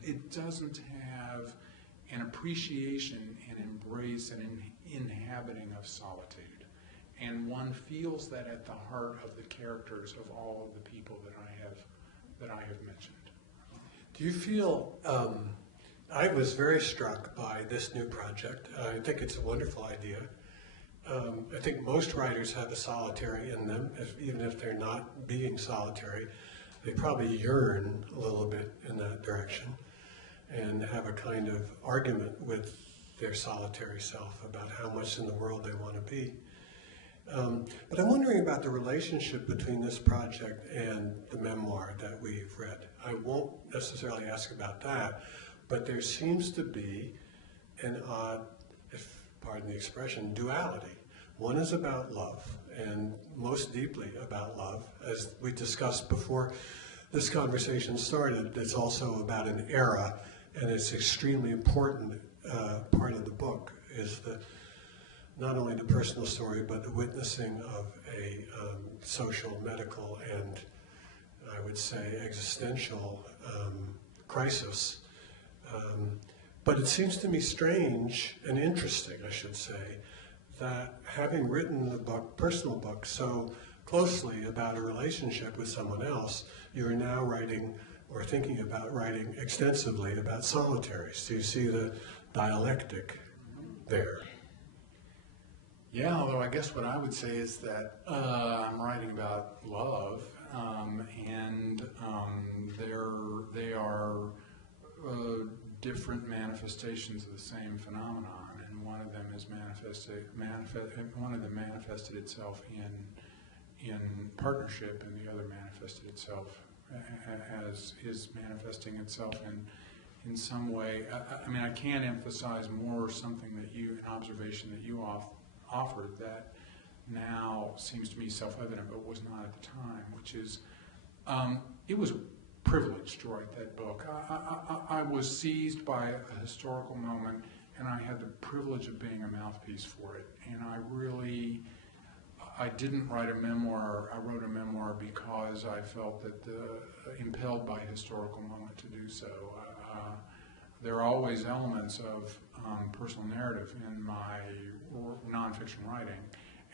it doesn't have an appreciation and embrace and inhabiting of solitude. And one feels that at the heart of the characters of all of the people that I have mentioned. Do you feel, I was very struck by this new project. I think it's a wonderful idea. I think most writers have a solitary in them, even if they're not being solitary. They probably yearn a little bit in that direction and have a kind of argument with their solitary self about how much in the world they want to be. But I'm wondering about the relationship between this project and the memoir that we've read. I won't necessarily ask about that, but there seems to be an odd, if pardon the expression, duality. One is about love, and most deeply about love. As we discussed before this conversation started, it's also about an era, and it's extremely important part of the book is not only the personal story, but the witnessing of a social, medical, and I would say existential crisis. But it seems to me strange and interesting, I should say, that having written the book, personal book, so closely about a relationship with someone else, you are now writing or thinking about writing extensively about solitaries. Do you see the dialectic there? Yeah, although I guess what I would say is that I'm writing about love, and they are different manifestations of the same phenomenon, and one of them manifested itself in partnership, and the other manifested itself as is manifesting itself in some way. I mean, I can't emphasize more something that an observation that you offered that now seems to me self-evident, but was not at the time, which is it was privileged to write that book. I was seized by a historical moment, and I had the privilege of being a mouthpiece for it. And I didn't write a memoir. I wrote a memoir because I felt that impelled by a historical moment to do so. There are always elements of personal narrative in my nonfiction writing,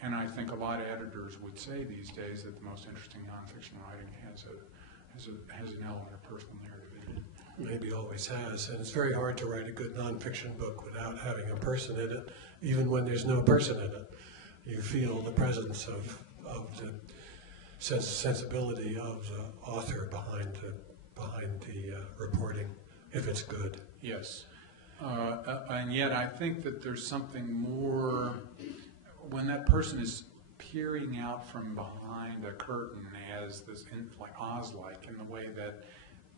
and I think a lot of editors would say these days that the most interesting nonfiction writing has an element of personal narrative in it. Maybe always has, and it's very hard to write a good nonfiction book without having a person in it, even when there's no person in it. You feel the presence of the sensibility of the author behind the reporting, if it's good. Yes, and yet I think that there's something more when that person is peering out from behind a curtain as this, like Oz-like, in the way that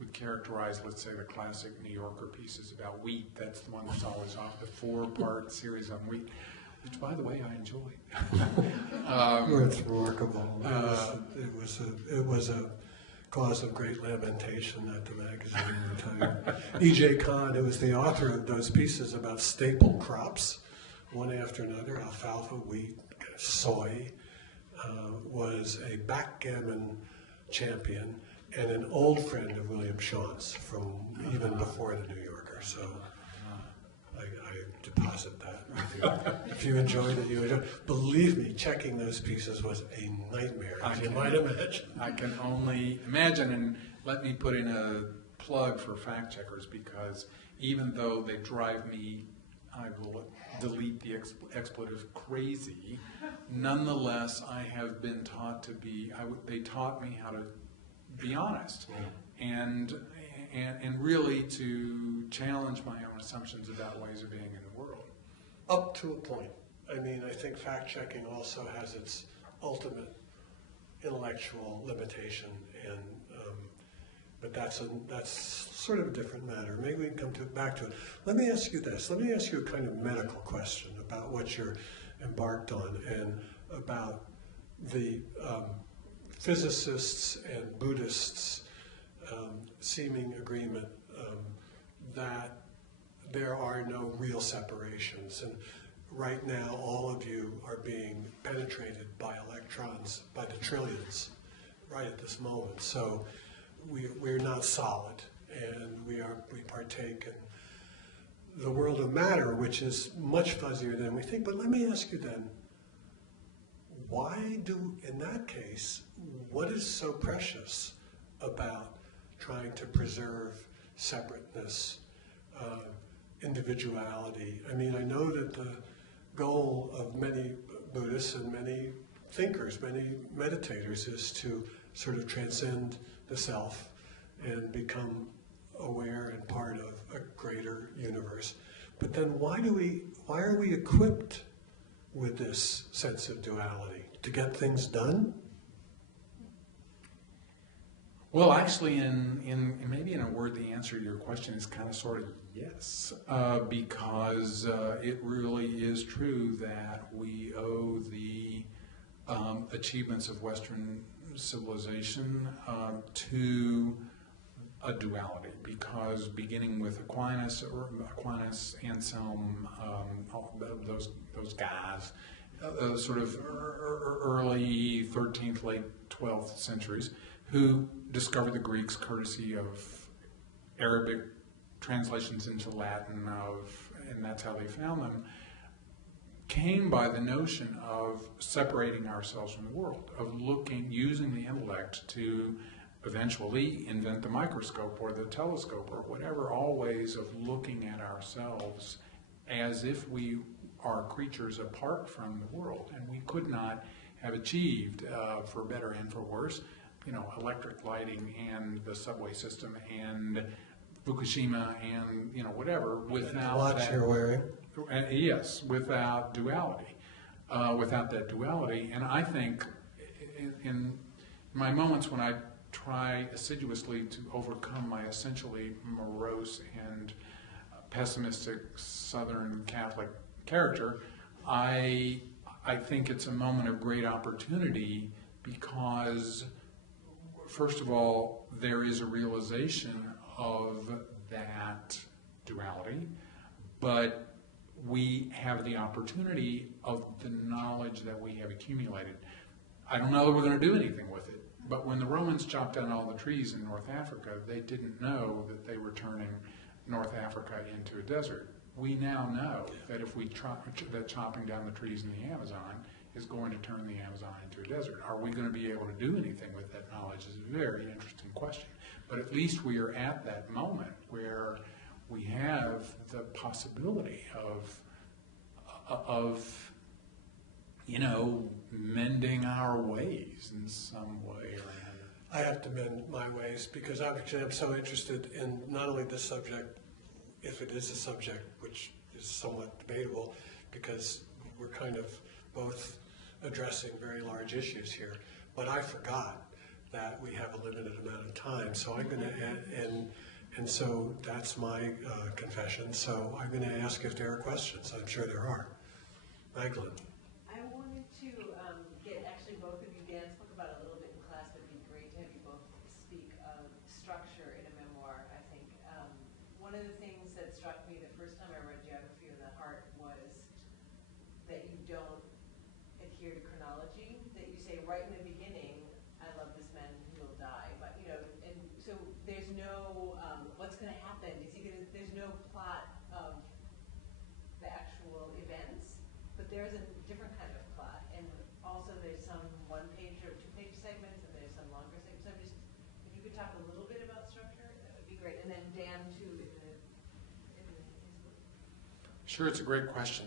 would characterize, let's say, the classic New Yorker pieces about wheat. That's the one that's always off, the 4-part series on wheat, which, by the way, I enjoyed. It's remarkable. It was a cause of great lamentation that the magazine retired. E.J. Kahn, who was the author of those pieces about staple crops, one after another, alfalfa, wheat, soy, was a backgammon champion and an old friend of William Shaw's from even before the New Yorker. So I deposit that with you. If you enjoyed it, you enjoyed it. Believe me, checking those pieces was a nightmare, as you might imagine. I can only imagine, and let me put in a plug for fact checkers, because even though they drive me, I will delete the expletive, crazy, nonetheless I have been taught to be, they taught me how to be honest and really to challenge my own assumptions about ways of being in the world. Up to a point. I mean, I think fact-checking also has its ultimate intellectual limitation, and but that's sort of a different matter. Maybe we can come back to it. Let me ask you this. Let me ask you a kind of medical question about what you're embarked on and about the physicists and Buddhists' seeming agreement that there are no real separations. And right now, all of you are being penetrated by electrons by the trillions right at this moment. So we're not solid, and we partake in the world of matter, which is much fuzzier than we think. But let me ask you then, why in that case, what is so precious about trying to preserve separateness, individuality? I mean, I know that the goal of many Buddhists and many thinkers, many meditators, is to sort of transcend the self and become aware and part of a greater universe. But then why are we equipped with this sense of duality? To get things done? Well, actually, in maybe in a word, the answer to your question is kind of sort of yes, because it really is true that we owe the achievements of Western civilization to a duality, because beginning with Aquinas, Anselm, all those guys, sort of early 13th, late 12th centuries, who discovered the Greeks courtesy of Arabic translations into Latin, and that's how they found them, came by the notion of separating ourselves from the world, of using the intellect to eventually invent the microscope or the telescope or whatever, all ways of looking at ourselves as if we are creatures apart from the world. And we could not have achieved, for better and for worse, electric lighting and the subway system and Fukushima and whatever without watch that. You're wearing. Yes, without duality, without that duality. And I think in my moments when I try assiduously to overcome my essentially morose and pessimistic Southern Catholic character, I think it's a moment of great opportunity, because first of all, there is a realization of that duality, but we have the opportunity of the knowledge that we have accumulated. I don't know that we're going to do anything with it, but when the Romans chopped down all the trees in North Africa, they didn't know that they were turning North Africa into a desert. We now know that if we that chopping down the trees in the Amazon is going to turn the Amazon into a desert. Are we going to be able to do anything with that knowledge is a very interesting question. But at least we are at that moment where we have the possibility of mending our ways in some way or another. I have to mend my ways because I'm so interested in not only this subject, if it is a subject which is somewhat debatable, because we're kind of both addressing very large issues here, but I forgot that we have a limited amount of time, so I'm going to, and so that's my confession, so I'm going to ask if there are questions. I'm sure there are. Magdalene. I wanted to get actually both of you, Dan spoke about it a little bit in class, but it'd be great to have you both speak of structure in a memoir, I think. One of the things that struck me the first time I read Geography of the Heart was that you don't adhere to chronology, that you say right in the beginning, I love this man, he will die. But, and so there's no, what's going to happen? Is he going to, there's no plot of the actual events, but there's a different kind of plot. And also there's some one-page or two-page segments, and there's some longer segments. So just, if you could talk a little bit about structure, that would be great. And then Dan, too, in his book. Sure, it's a great question.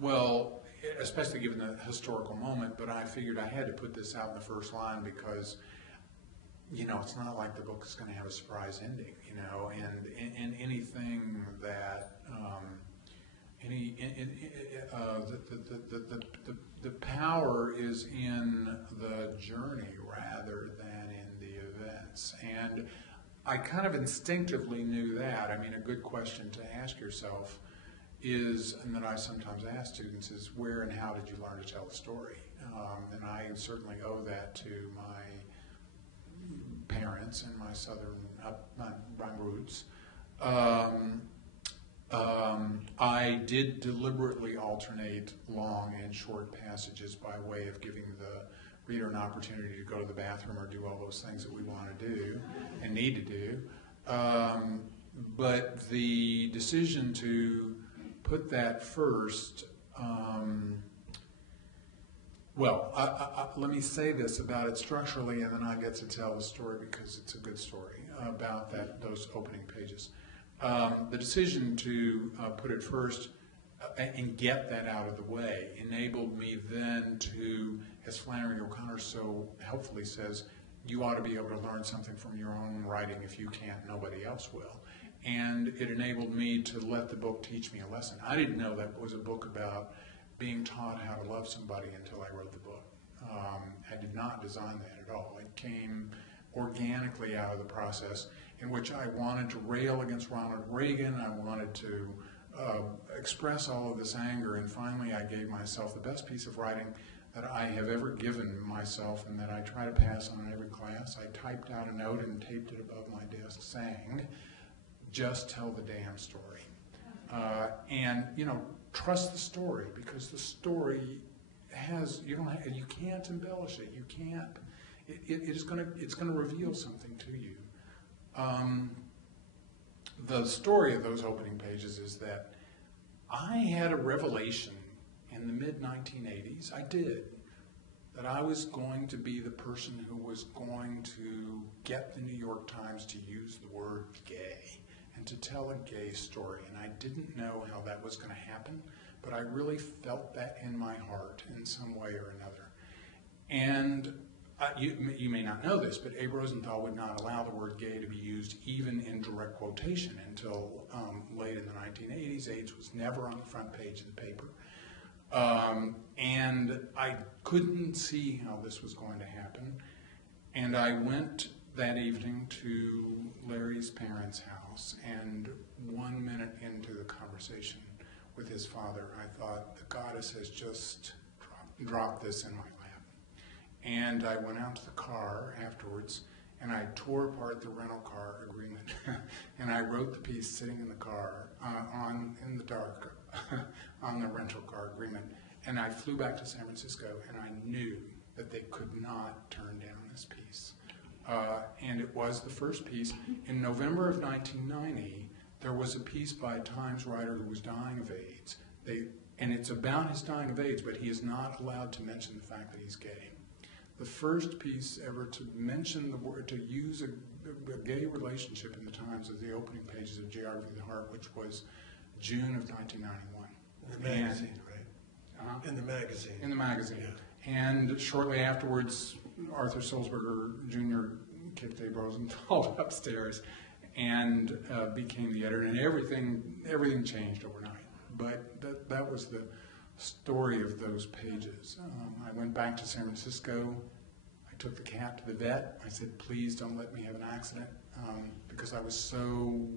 Well, especially given the historical moment, but I figured I had to put this out in the first line because, it's not like the book is going to have a surprise ending, and anything that, the power is in the journey rather than in the events. And I kind of instinctively knew that. I mean, a good question to ask yourself is, and that I sometimes ask students, is where and how did you learn to tell a story? And I certainly owe that to my parents and my southern my roots. I did deliberately alternate long and short passages by way of giving the reader an opportunity to go to the bathroom or do all those things that we want to do and need to do. But the decision to put that first, let me say this about it structurally, and then I get to tell the story because it's a good story about those opening pages. The decision to put it first and get that out of the way enabled me then to, as Flannery O'Connor so helpfully says, you ought to be able to learn something from your own writing. If you can't, nobody else will. And it enabled me to let the book teach me a lesson. I didn't know that was a book about being taught how to love somebody until I wrote the book. I did not design that at all. It came organically out of the process in which I wanted to rail against Ronald Reagan. I wanted to express all of this anger, and finally I gave myself the best piece of writing that I have ever given myself and that I try to pass on in every class. I typed out a note and taped it above my desk saying, just tell the damn story. And, trust the story, because the story has, you can't embellish it. You can't, it's going to reveal something to you. The story of those opening pages is that I had a revelation in the mid-1980s. I did. That I was going to be the person who was going to get the New York Times to use the word gay and to tell a gay story. And I didn't know how that was going to happen, but I really felt that in my heart in some way or another. And you may not know this, but Abe Rosenthal would not allow the word gay to be used even in direct quotation until late in the 1980s. AIDS was never on the front page of the paper. And I couldn't see how this was going to happen. And I went that evening to Larry's parents' house, and 1 minute into the conversation with his father, I thought, the goddess has just dropped this in my lap. And I went out to the car afterwards, and I tore apart the rental car agreement, and I wrote the piece sitting in the car, in the dark, on the rental car agreement. And I flew back to San Francisco, and I knew that they could not turn down this piece. And it was the first piece. In November of 1990, there was a piece by a Times writer who was dying of AIDS. And it's about his dying of AIDS, but he is not allowed to mention the fact that he's gay. The first piece ever to mention the word, to use a gay relationship in the Times was the opening pages of Geography of the Heart, which was June of 1991. In the magazine, right? In the magazine. In the magazine. Yeah. And shortly afterwards, Arthur Sulzberger Jr. kicked Abe Rosenthal upstairs and became the editor, and everything changed overnight. But that was the story of those pages. I went back to San Francisco. I took the cat to the vet. I said, please don't let me have an accident, because I was so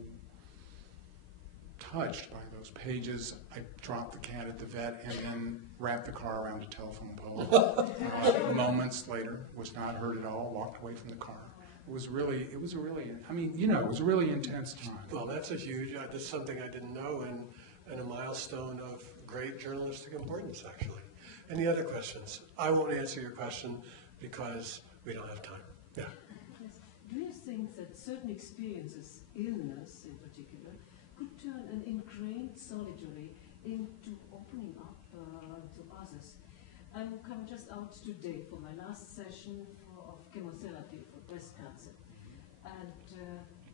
touched by those pages. I dropped the cat at the vet and then wrapped the car around a telephone pole. Moments later, was not hurt at all, walked away from the car. It was a really intense time. Well, that's something I didn't know, and a milestone of great journalistic importance, actually. Any other questions? I won't answer your question because we don't have time. Yeah. Yes. Do you think that certain experiences, illness in particular, could turn an ingrained solitary into opening up to others? I'm coming just out today for my last session of chemotherapy for breast cancer. And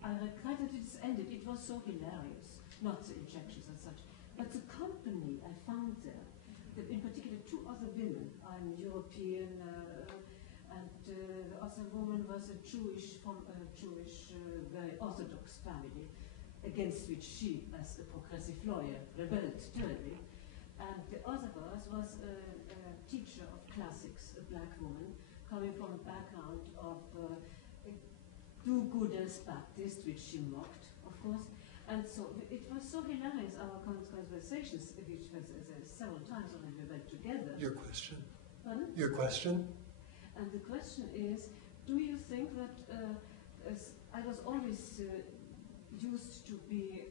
I regret that it's ended. It was so hilarious, not the injections and such, but the company I found there, that in particular two other women, I'm European, and the other woman was from a Jewish, very Orthodox family, against which she, as a progressive lawyer, rebelled terribly. And the other was a teacher of classics, a black woman, coming from a background of do-gooders Baptist, which she mocked, of course. And so it was so hilarious, our conversations, which was several times when we went together. Your question? Pardon? Your question? And the question is, do you think that, as I was always used to be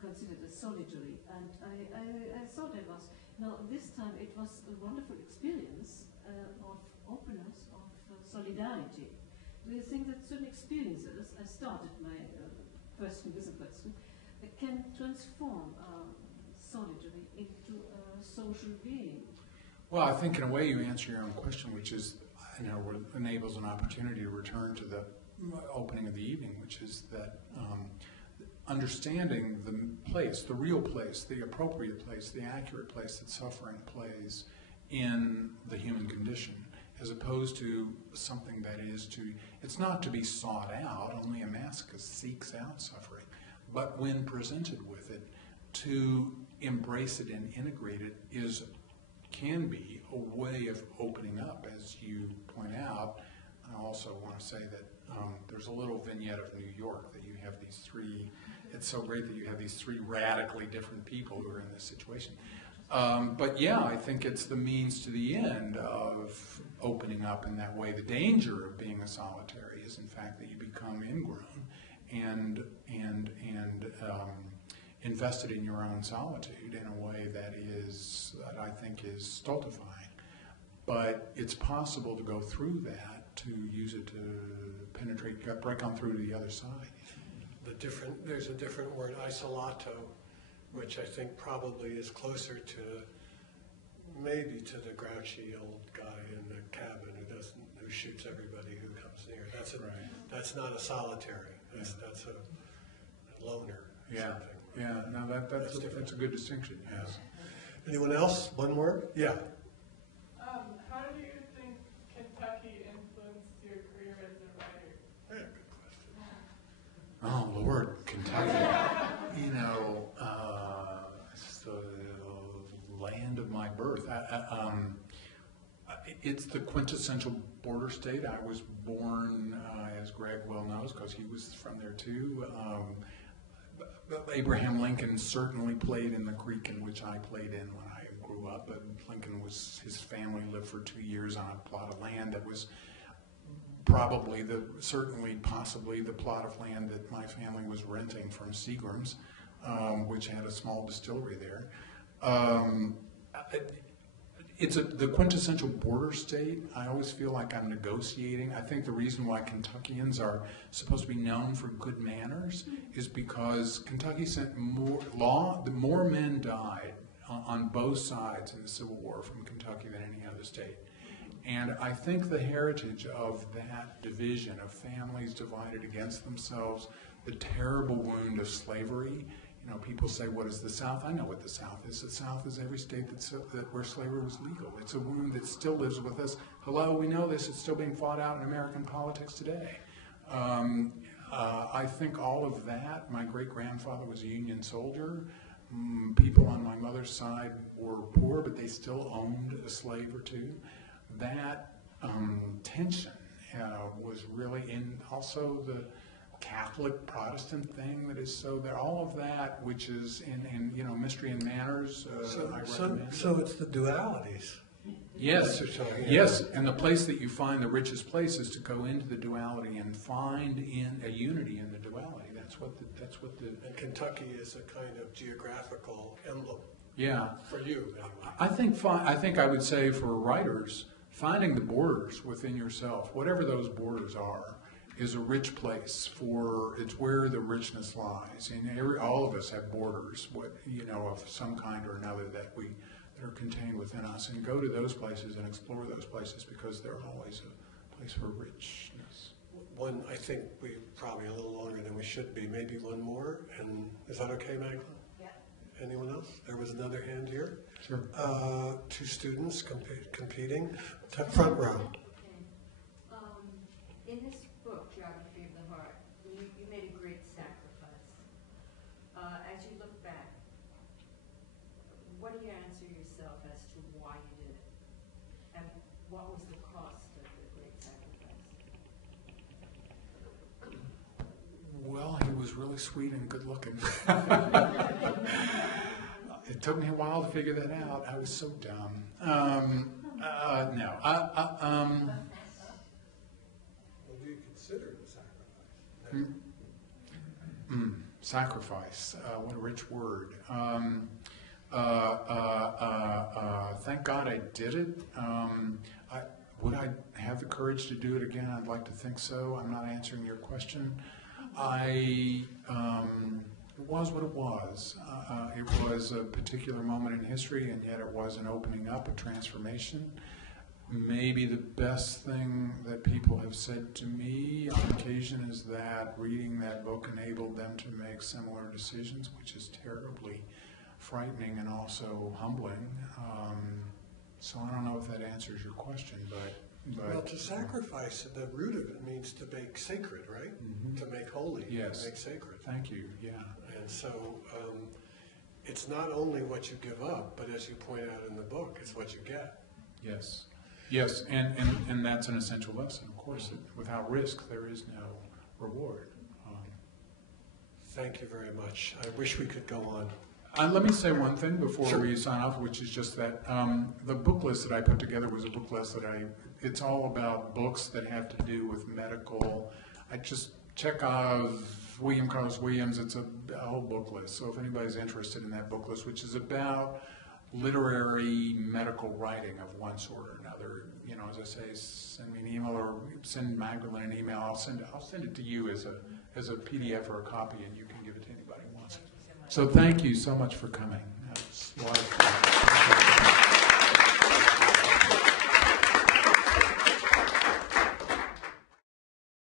considered as solitary, and I thought I was. Now this time it was a wonderful experience of openness, of solidarity. Do you think that certain experiences, I started my question with a question, can transform solitary into a social being? Well, I think in a way you answer your own question, which is, what enables an opportunity to return to the opening of the evening, which is that understanding the place, the real place, the appropriate place, the accurate place that suffering plays in the human condition, as opposed to something that it's not to be sought out. Only a masochist seeks out suffering. But when presented with it, to embrace it and integrate it can be a way of opening up, as you point out. I also want to say that there's a little vignette of New York that you have these three. It's so great that you have these three radically different people who are in this situation. But yeah, I think it's the means to the end of opening up in that way. The danger of being a solitary is, in fact, that you become ingrown and invested in your own solitude in a way that I think is stultifying. But it's possible to go through that, to use it to penetrate, break on through to the other side. There's a different word, isolato, which I think probably is closer to maybe to the grouchy old guy in the cabin who shoots everybody who comes near. That's not a solitary. That's a loner. Yeah. Something. Yeah. No, that's a good distinction. Yes. Anyone else? One more? Yeah. How do you think Kentucky influenced your career as a writer? Yeah, good question. Oh, Lord, Kentucky. It's the land of my birth. It's the quintessential border state. I was born, as Greg well knows, because he was from there too. Abraham Lincoln certainly played in the creek in which I played in when I grew up, but his family lived lived for 2 years on a plot of land that was possibly the plot of land that my family was renting from Seagram's, which had a small distillery there. It's the quintessential border state. I always feel like I'm negotiating. I think the reason why Kentuckians are supposed to be known for good manners is because Kentucky sent more men died on both sides in the Civil War from Kentucky than any other state. And I think the heritage of that division, of families divided against themselves, the terrible wound of slavery. You know, people say, what is the South? I know what the South is. The South is every state where slavery was legal. It's a wound that still lives with us. Hello, we know this. It's still being fought out in American politics today. I think all of that, my great-grandfather was a Union soldier. People on my mother's side were poor, but they still owned a slave or two. That tension was really in also the Catholic Protestant thing that is so there. All of that, which is in Mystery and Manners. So it's the dualities. Yes, yes, and the place that you find the richest place is to go into the duality and find in a unity in the duality. That's what the. And Kentucky is a kind of geographical emblem. Yeah. For you, anyway. I think I would say for writers, finding the borders within yourself, whatever those borders are, is a rich place. It's where the richness lies. And all of us have borders, of some kind or another that are contained within us. And go to those places and explore those places because they're always a place for richness. One, I think we're probably a little longer than we should be. Maybe one more. And is that okay, Magdalene? Yeah. Anyone else? There was another hand here. Sure. Two students competing. Front row. In this book, Geography of the Heart, you made a great sacrifice. As you look back, what do you answer yourself as to why you did it? And what was the cost of the great sacrifice? Well, he was really sweet and good looking. It took me a while to figure that out. I was so dumb. No. What do you consider the sacrifice? Sacrifice. What a rich word. Thank God I did it. Would I have the courage to do it again? I'd like to think so. I'm not answering your question. It was what it was. It was a particular moment in history, and yet it was an opening up, a transformation. Maybe the best thing that people have said to me on occasion is that reading that book enabled them to make similar decisions, which is terribly frightening and also humbling. So I don't know if that answers your question, but well, to sacrifice, the root of it means to make sacred, right? Mm-hmm. To make holy, yes. To make sacred. Thank you, yeah. And so it's not only what you give up, but as you point out in the book, it's what you get. Yes. Yes, and that's an essential lesson, of course. Without risk, there is no reward. Thank you very much. I wish we could go on. Let me say one thing before Sure. we sign off, which is just that the book list that I put together was a book list that it's all about books that have to do with medical. I just Chekhov, William Carlos Williams, it's a whole book list. So if anybody's interested in that book list, which is about literary medical writing of one sort or another, as I say, send me an email or send Magdalene an email. I'll send it to you as a PDF or a copy, and you can give it to anybody who wants it. So thank you so much for coming. That was a lot of fun.